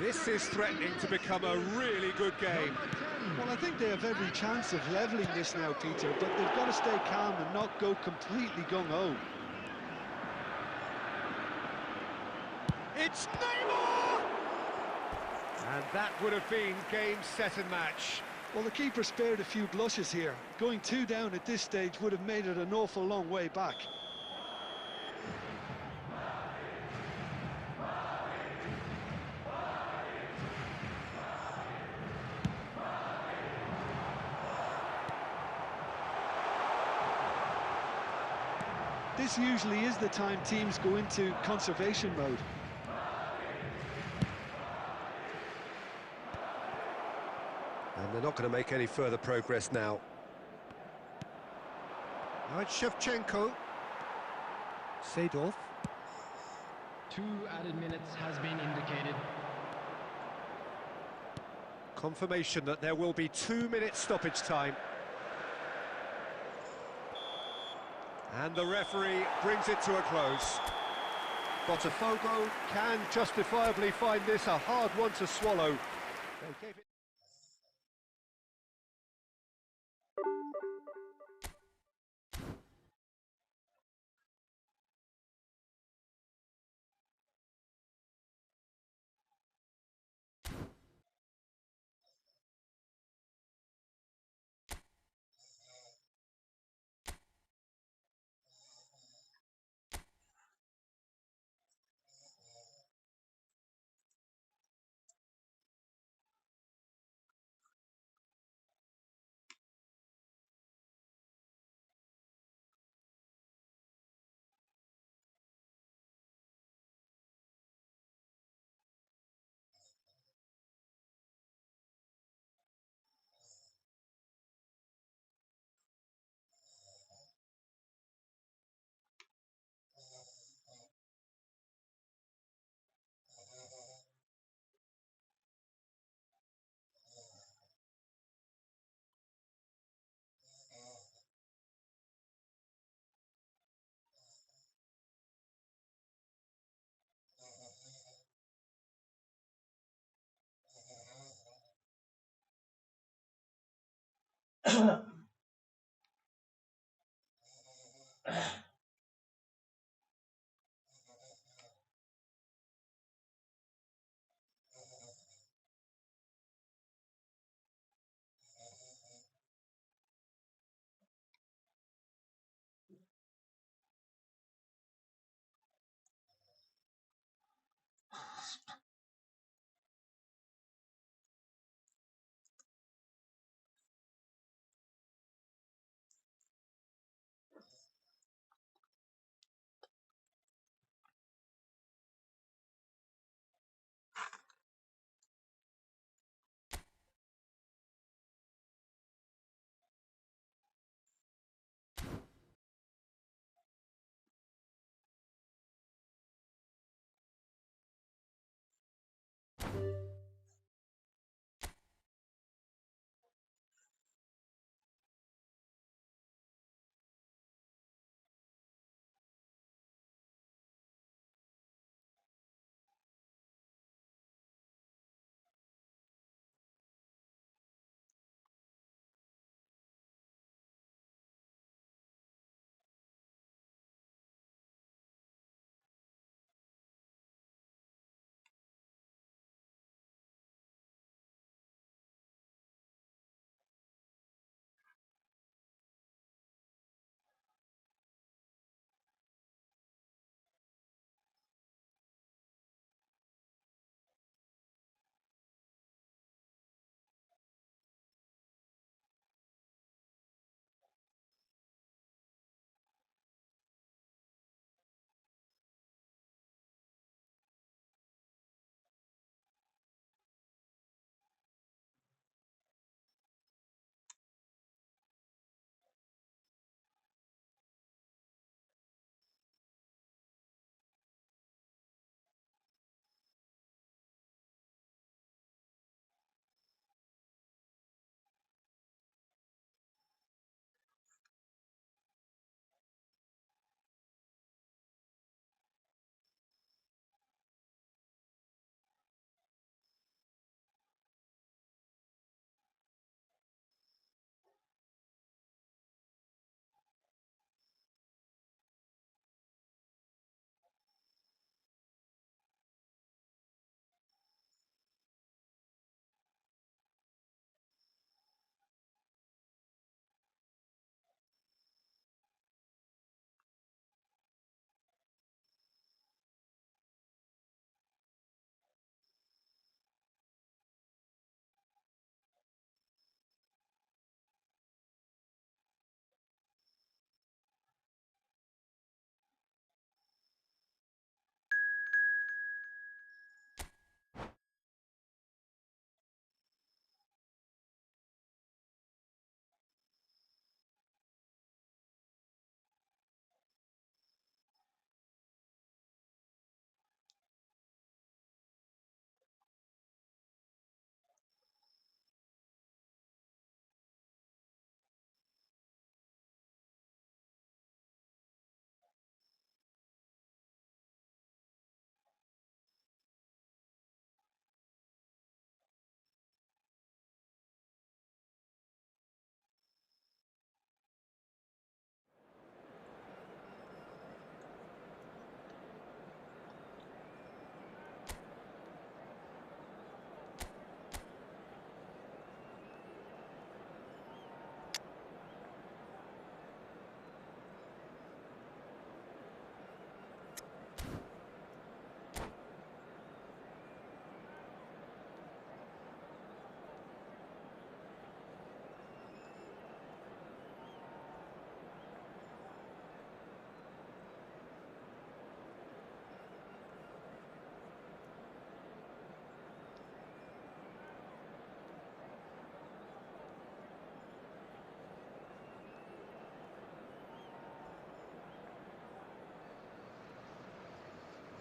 This is threatening to become a really good game. Well, I think they have every chance of levelling this now, Peter, but they've got to stay calm and not go completely gung-ho. It's Neymar! And that would have been game, set and match. Well, the keeper spared a few blushes here. Going 2 down at this stage would have made it an awful long way back. This usually is the time teams go into conservation mode. And they're not going to make any further progress now. Now it's Shevchenko. Seedorf. 2 added minutes has been indicated. Confirmation that there will be 2 minutes stoppage time. And the referee brings it to a close. Botafogo can justifiably find this a hard one to swallow. They gave it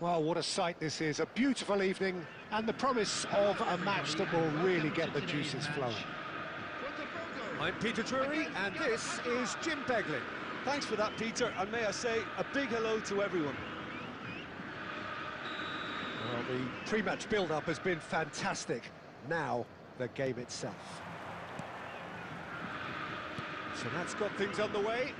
Well, what a sight this is. A beautiful evening and the promise of a match that will really get the juices flowing. I'm Peter Drury and this is Jim Beglin. Thanks for that, Peter, and may I say a big hello to everyone. Well, the pre-match build-up has been fantastic. Now, the game itself. So that's got things underway.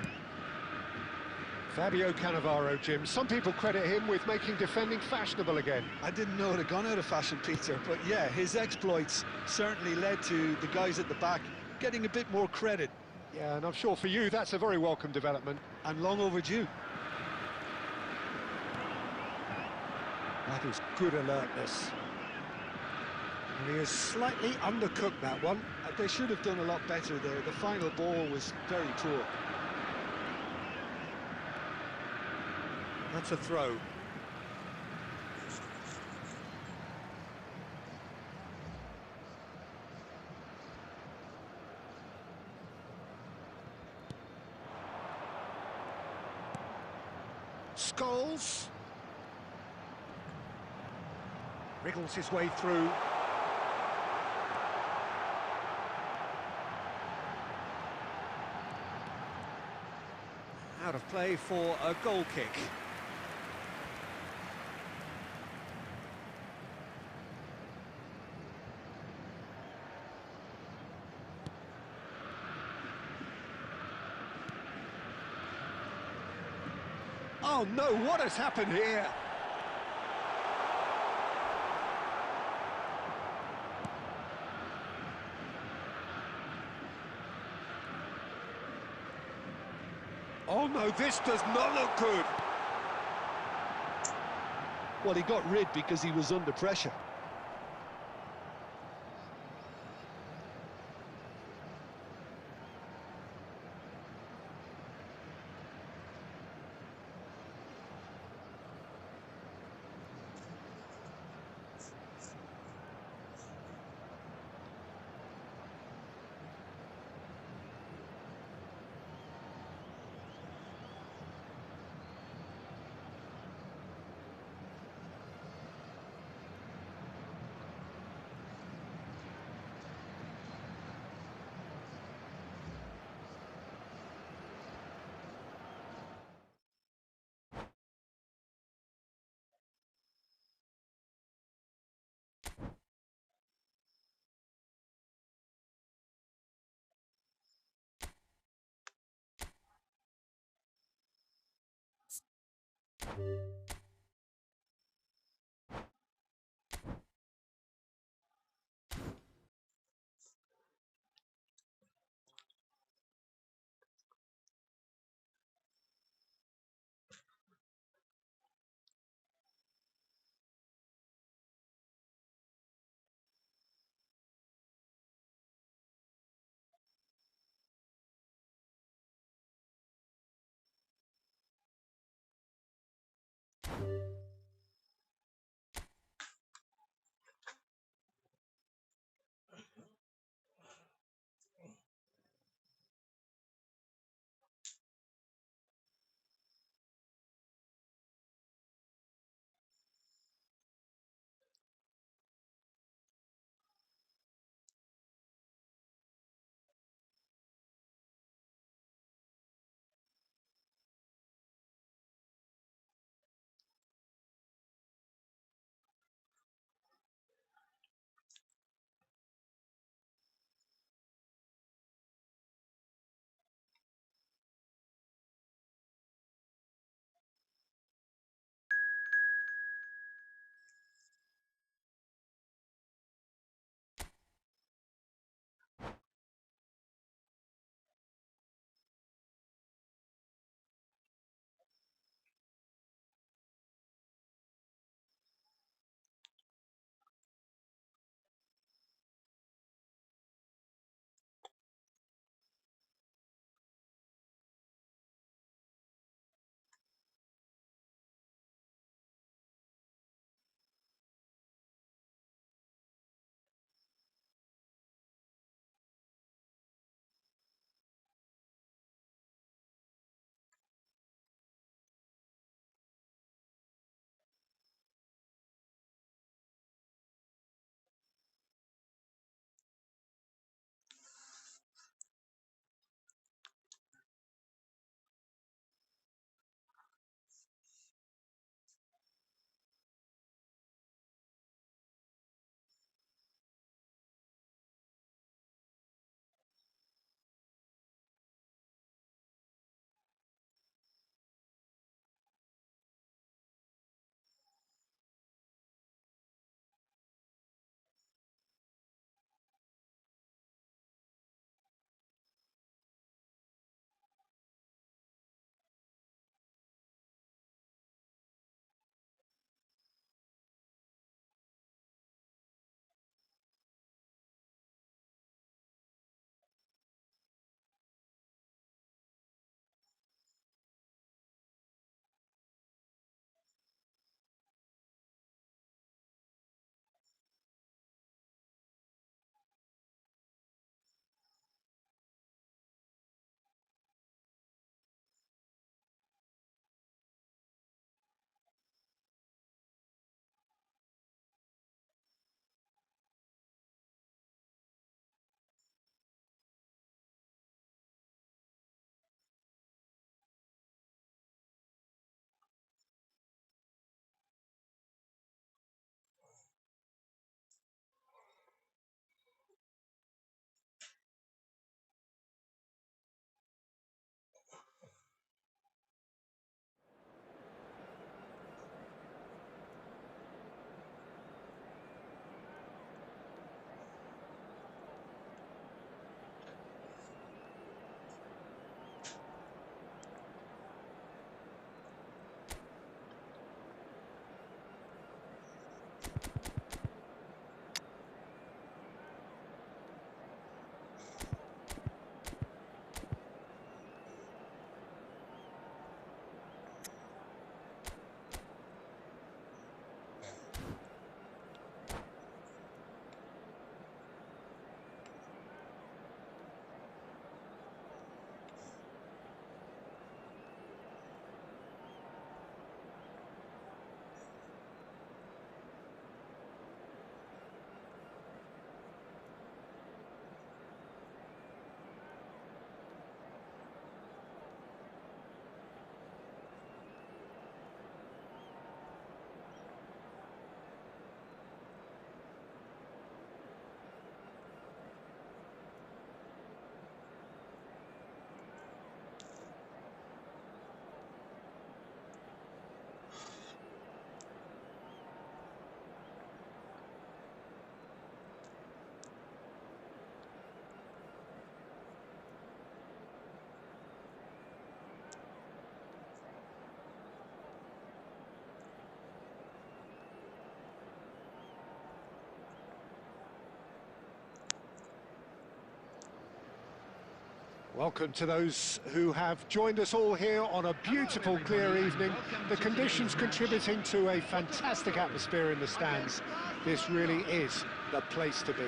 Fabio Cannavaro, Jim. Some people credit him with making defending fashionable again. I didn't know it had gone out of fashion, Peter, but yeah, his exploits certainly led to the guys at the back getting a bit more credit. Yeah, and I'm sure for you that's a very welcome development. And long overdue. That is good alertness. And he has slightly undercooked that one. They should have done a lot better there. The final ball was very poor. That's a throw. Scholes. Wriggles his way through. Out of play for a goal kick. Oh no, what has happened here? Oh no, this does not look good. Well, he got rid because he was under pressure. Welcome to those who have joined us all here on a beautiful, clear evening. The conditions contributing to a fantastic atmosphere in the stands. This really is the place to be.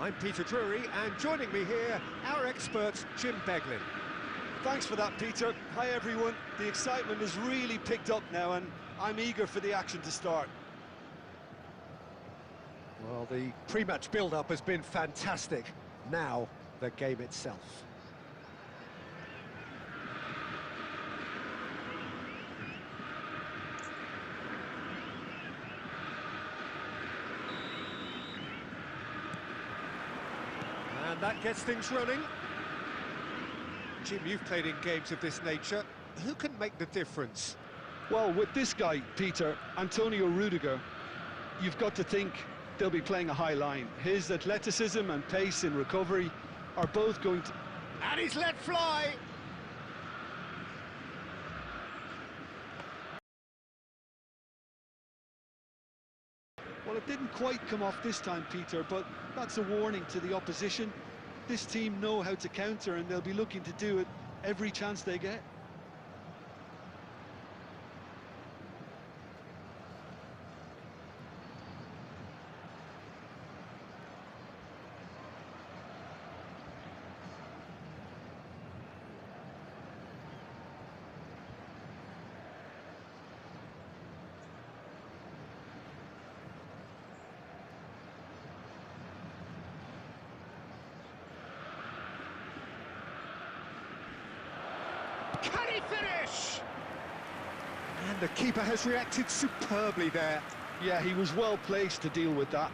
I'm Peter Drury, and joining me here, our expert, Jim Beglin. Thanks for that, Peter. Hi, everyone. The excitement has really picked up now, and I'm eager for the action to start. Well, the pre-match build-up has been fantastic. Now, the game itself. And that gets things running. Jim, you've played in games of this nature. Who can make the difference? Well, with this guy, Peter, Antonio Rudiger, you've got to think they'll be playing a high line. His athleticism and pace in recovery are both going to... And he's let fly! Well, it didn't quite come off this time, Peter, but that's a warning to the opposition. This team know how to counter, and they'll be looking to do it every chance they get. Can he finish? And the keeper has reacted superbly there. Yeah, he was well placed to deal with that.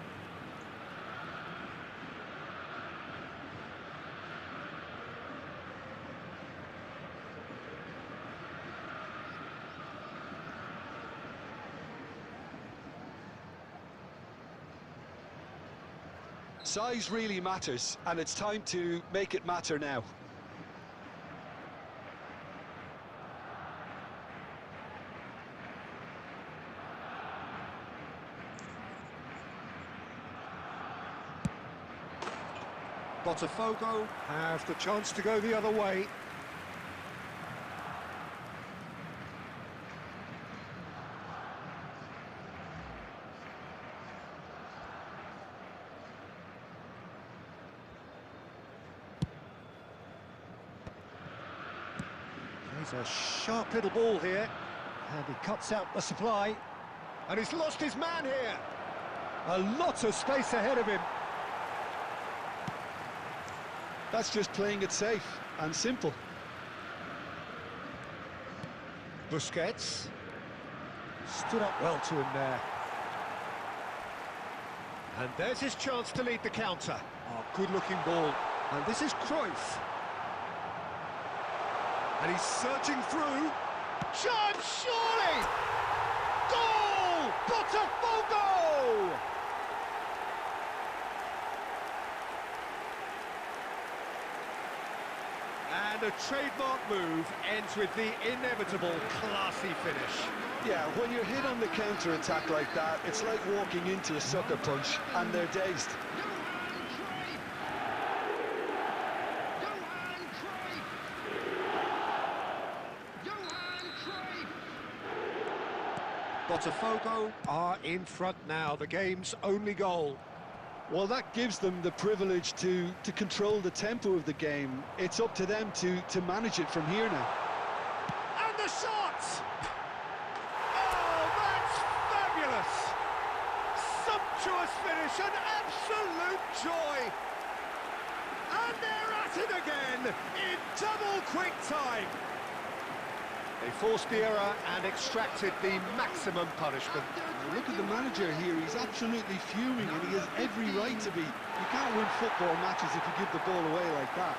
Size really matters, and it's time to make it matter now. Botafogo have the chance to go the other way. There's a sharp little ball here, and he cuts out the supply, and he's lost his man here. A lot of space ahead of him. That's just playing it safe and simple. Busquets stood up well to him there. And there's his chance to lead the counter. Oh, good-looking ball. And this is Cruyff. And he's searching through. Chance, surely! Goal! Botafogo! And a trademark move ends with the inevitable classy finish. Yeah, when you're hit on the counter-attack like that, it's like walking into a sucker punch, and they're dazed. Botafogo are in front now, the game's only goal. Well, that gives them the privilege to control the tempo of the game. It's up to them to manage it from here now. And the shot! Oh, that's fabulous! Sumptuous finish, an absolute joy! And they're at it again, in double quick time! They forced the error and extracted the maximum punishment. Look at the manager here, he's absolutely fuming, and he has every right to be. You can't win football matches if you give the ball away like that.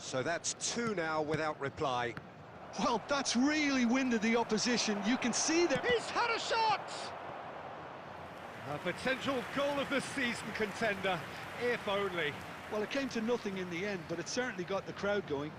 So that's two now without reply. Well, that's really winded the opposition. You can see there. He's had a shot! A potential goal of the season contender, if only. Well, it came to nothing in the end, but it certainly got the crowd going.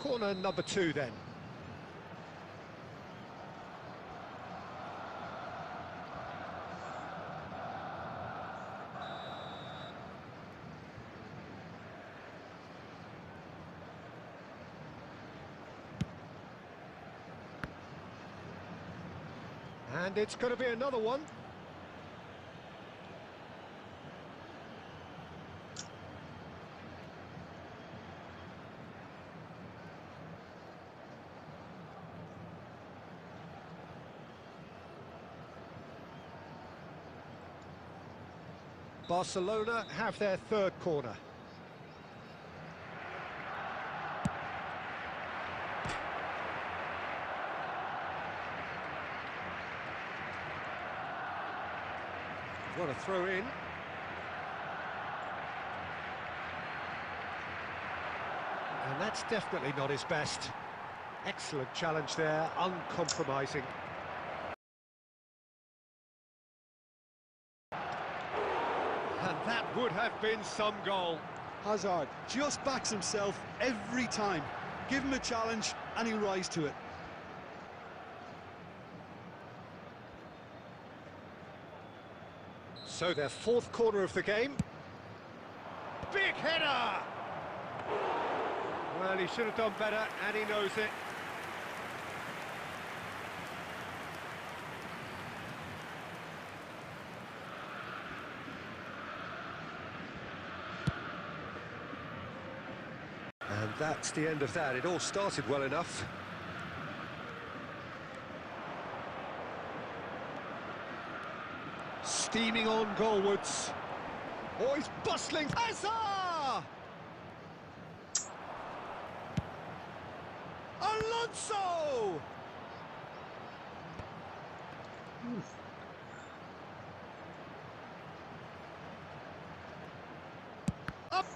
Corner number 2 then. And it's going to be another one. Barcelona have their third corner. What a throw in. And that's definitely not his best. Excellent challenge there, uncompromising. And that would have been some goal. Hazard just backs himself every time. Give him a challenge and he'll rise to it. So their fourth corner of the game. Big header! Well, he should have done better, and he knows it. And that's the end of that. It all started well enough. Steaming on goalwards. Oh, he's bustling. Hazard! Alonso! Up!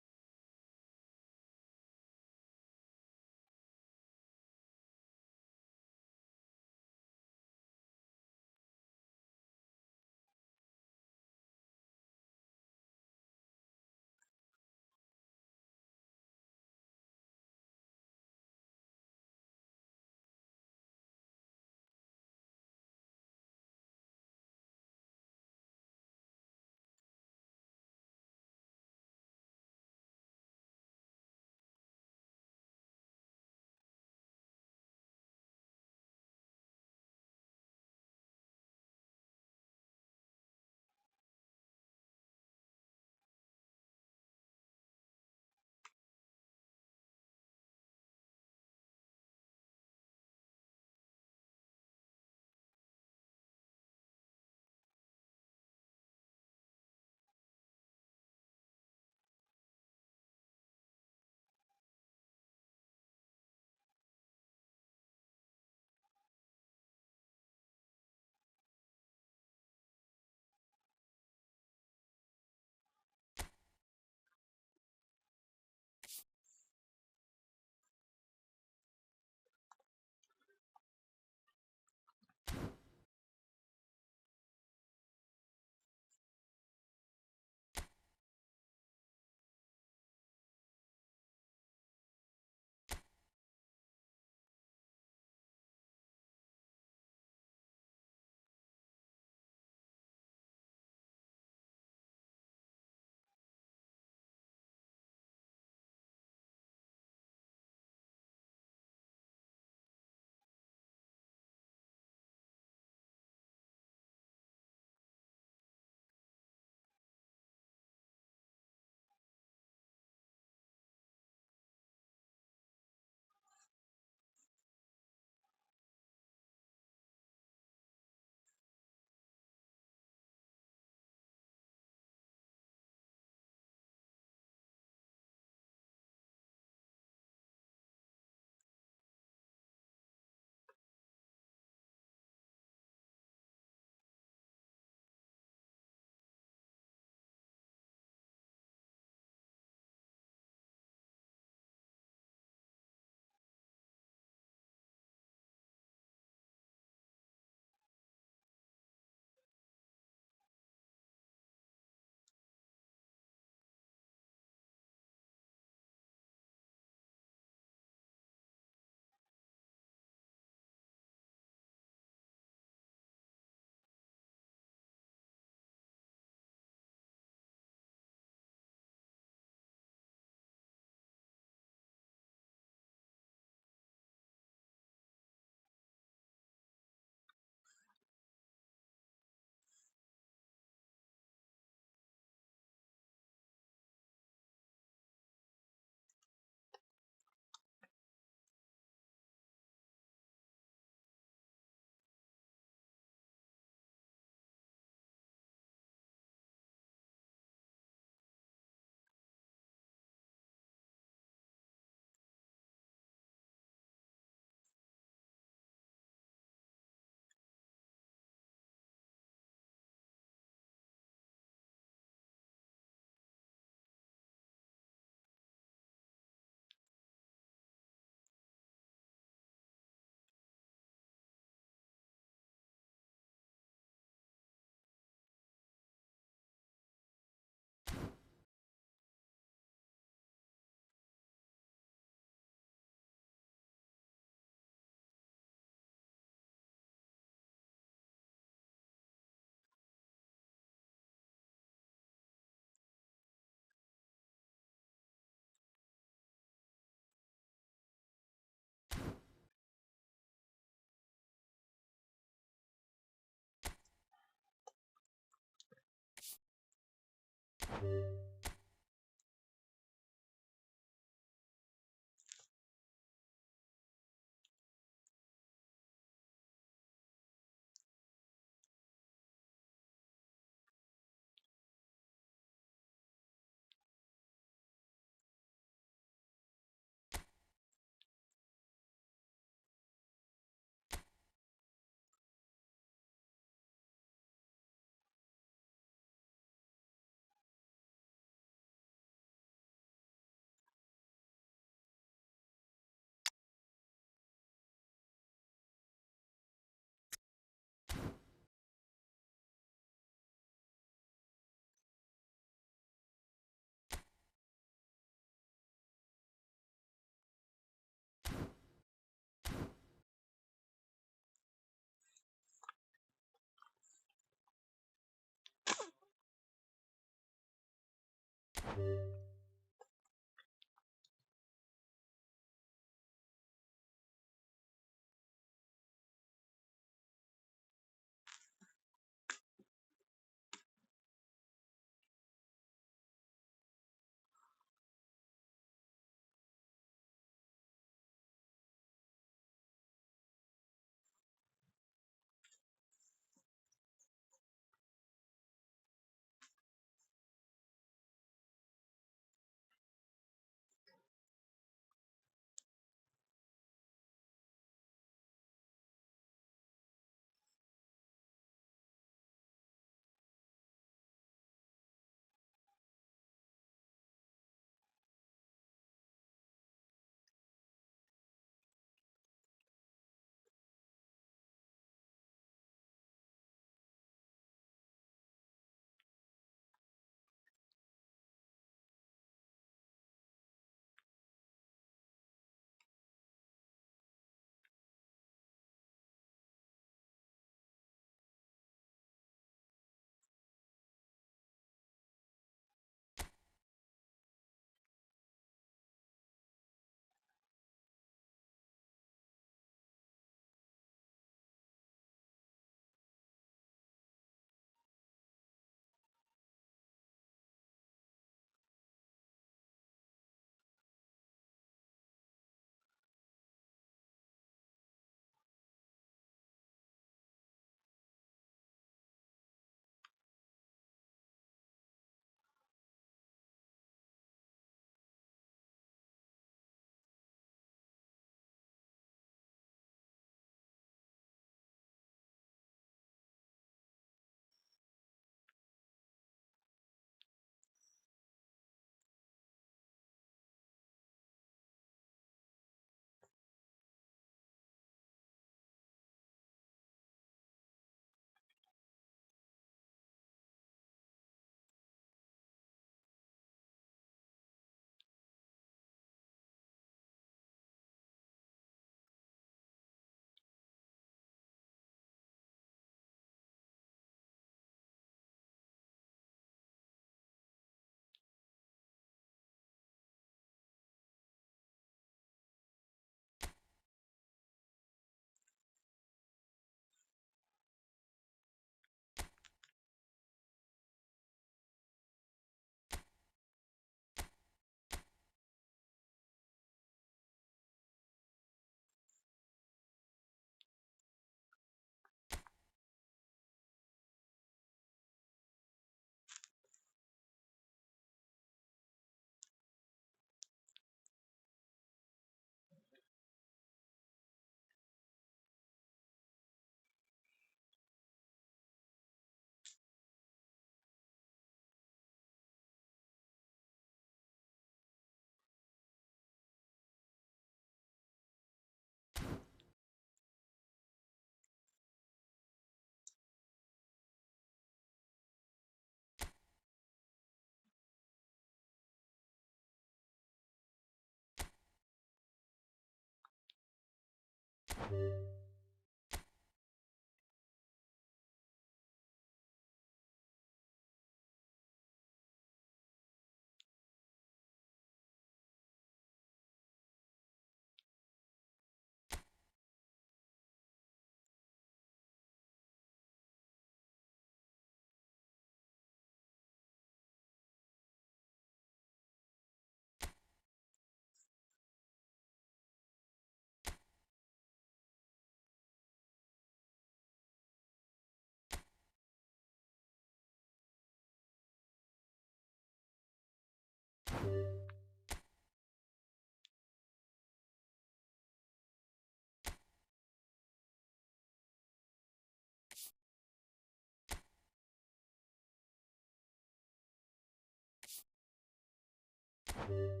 you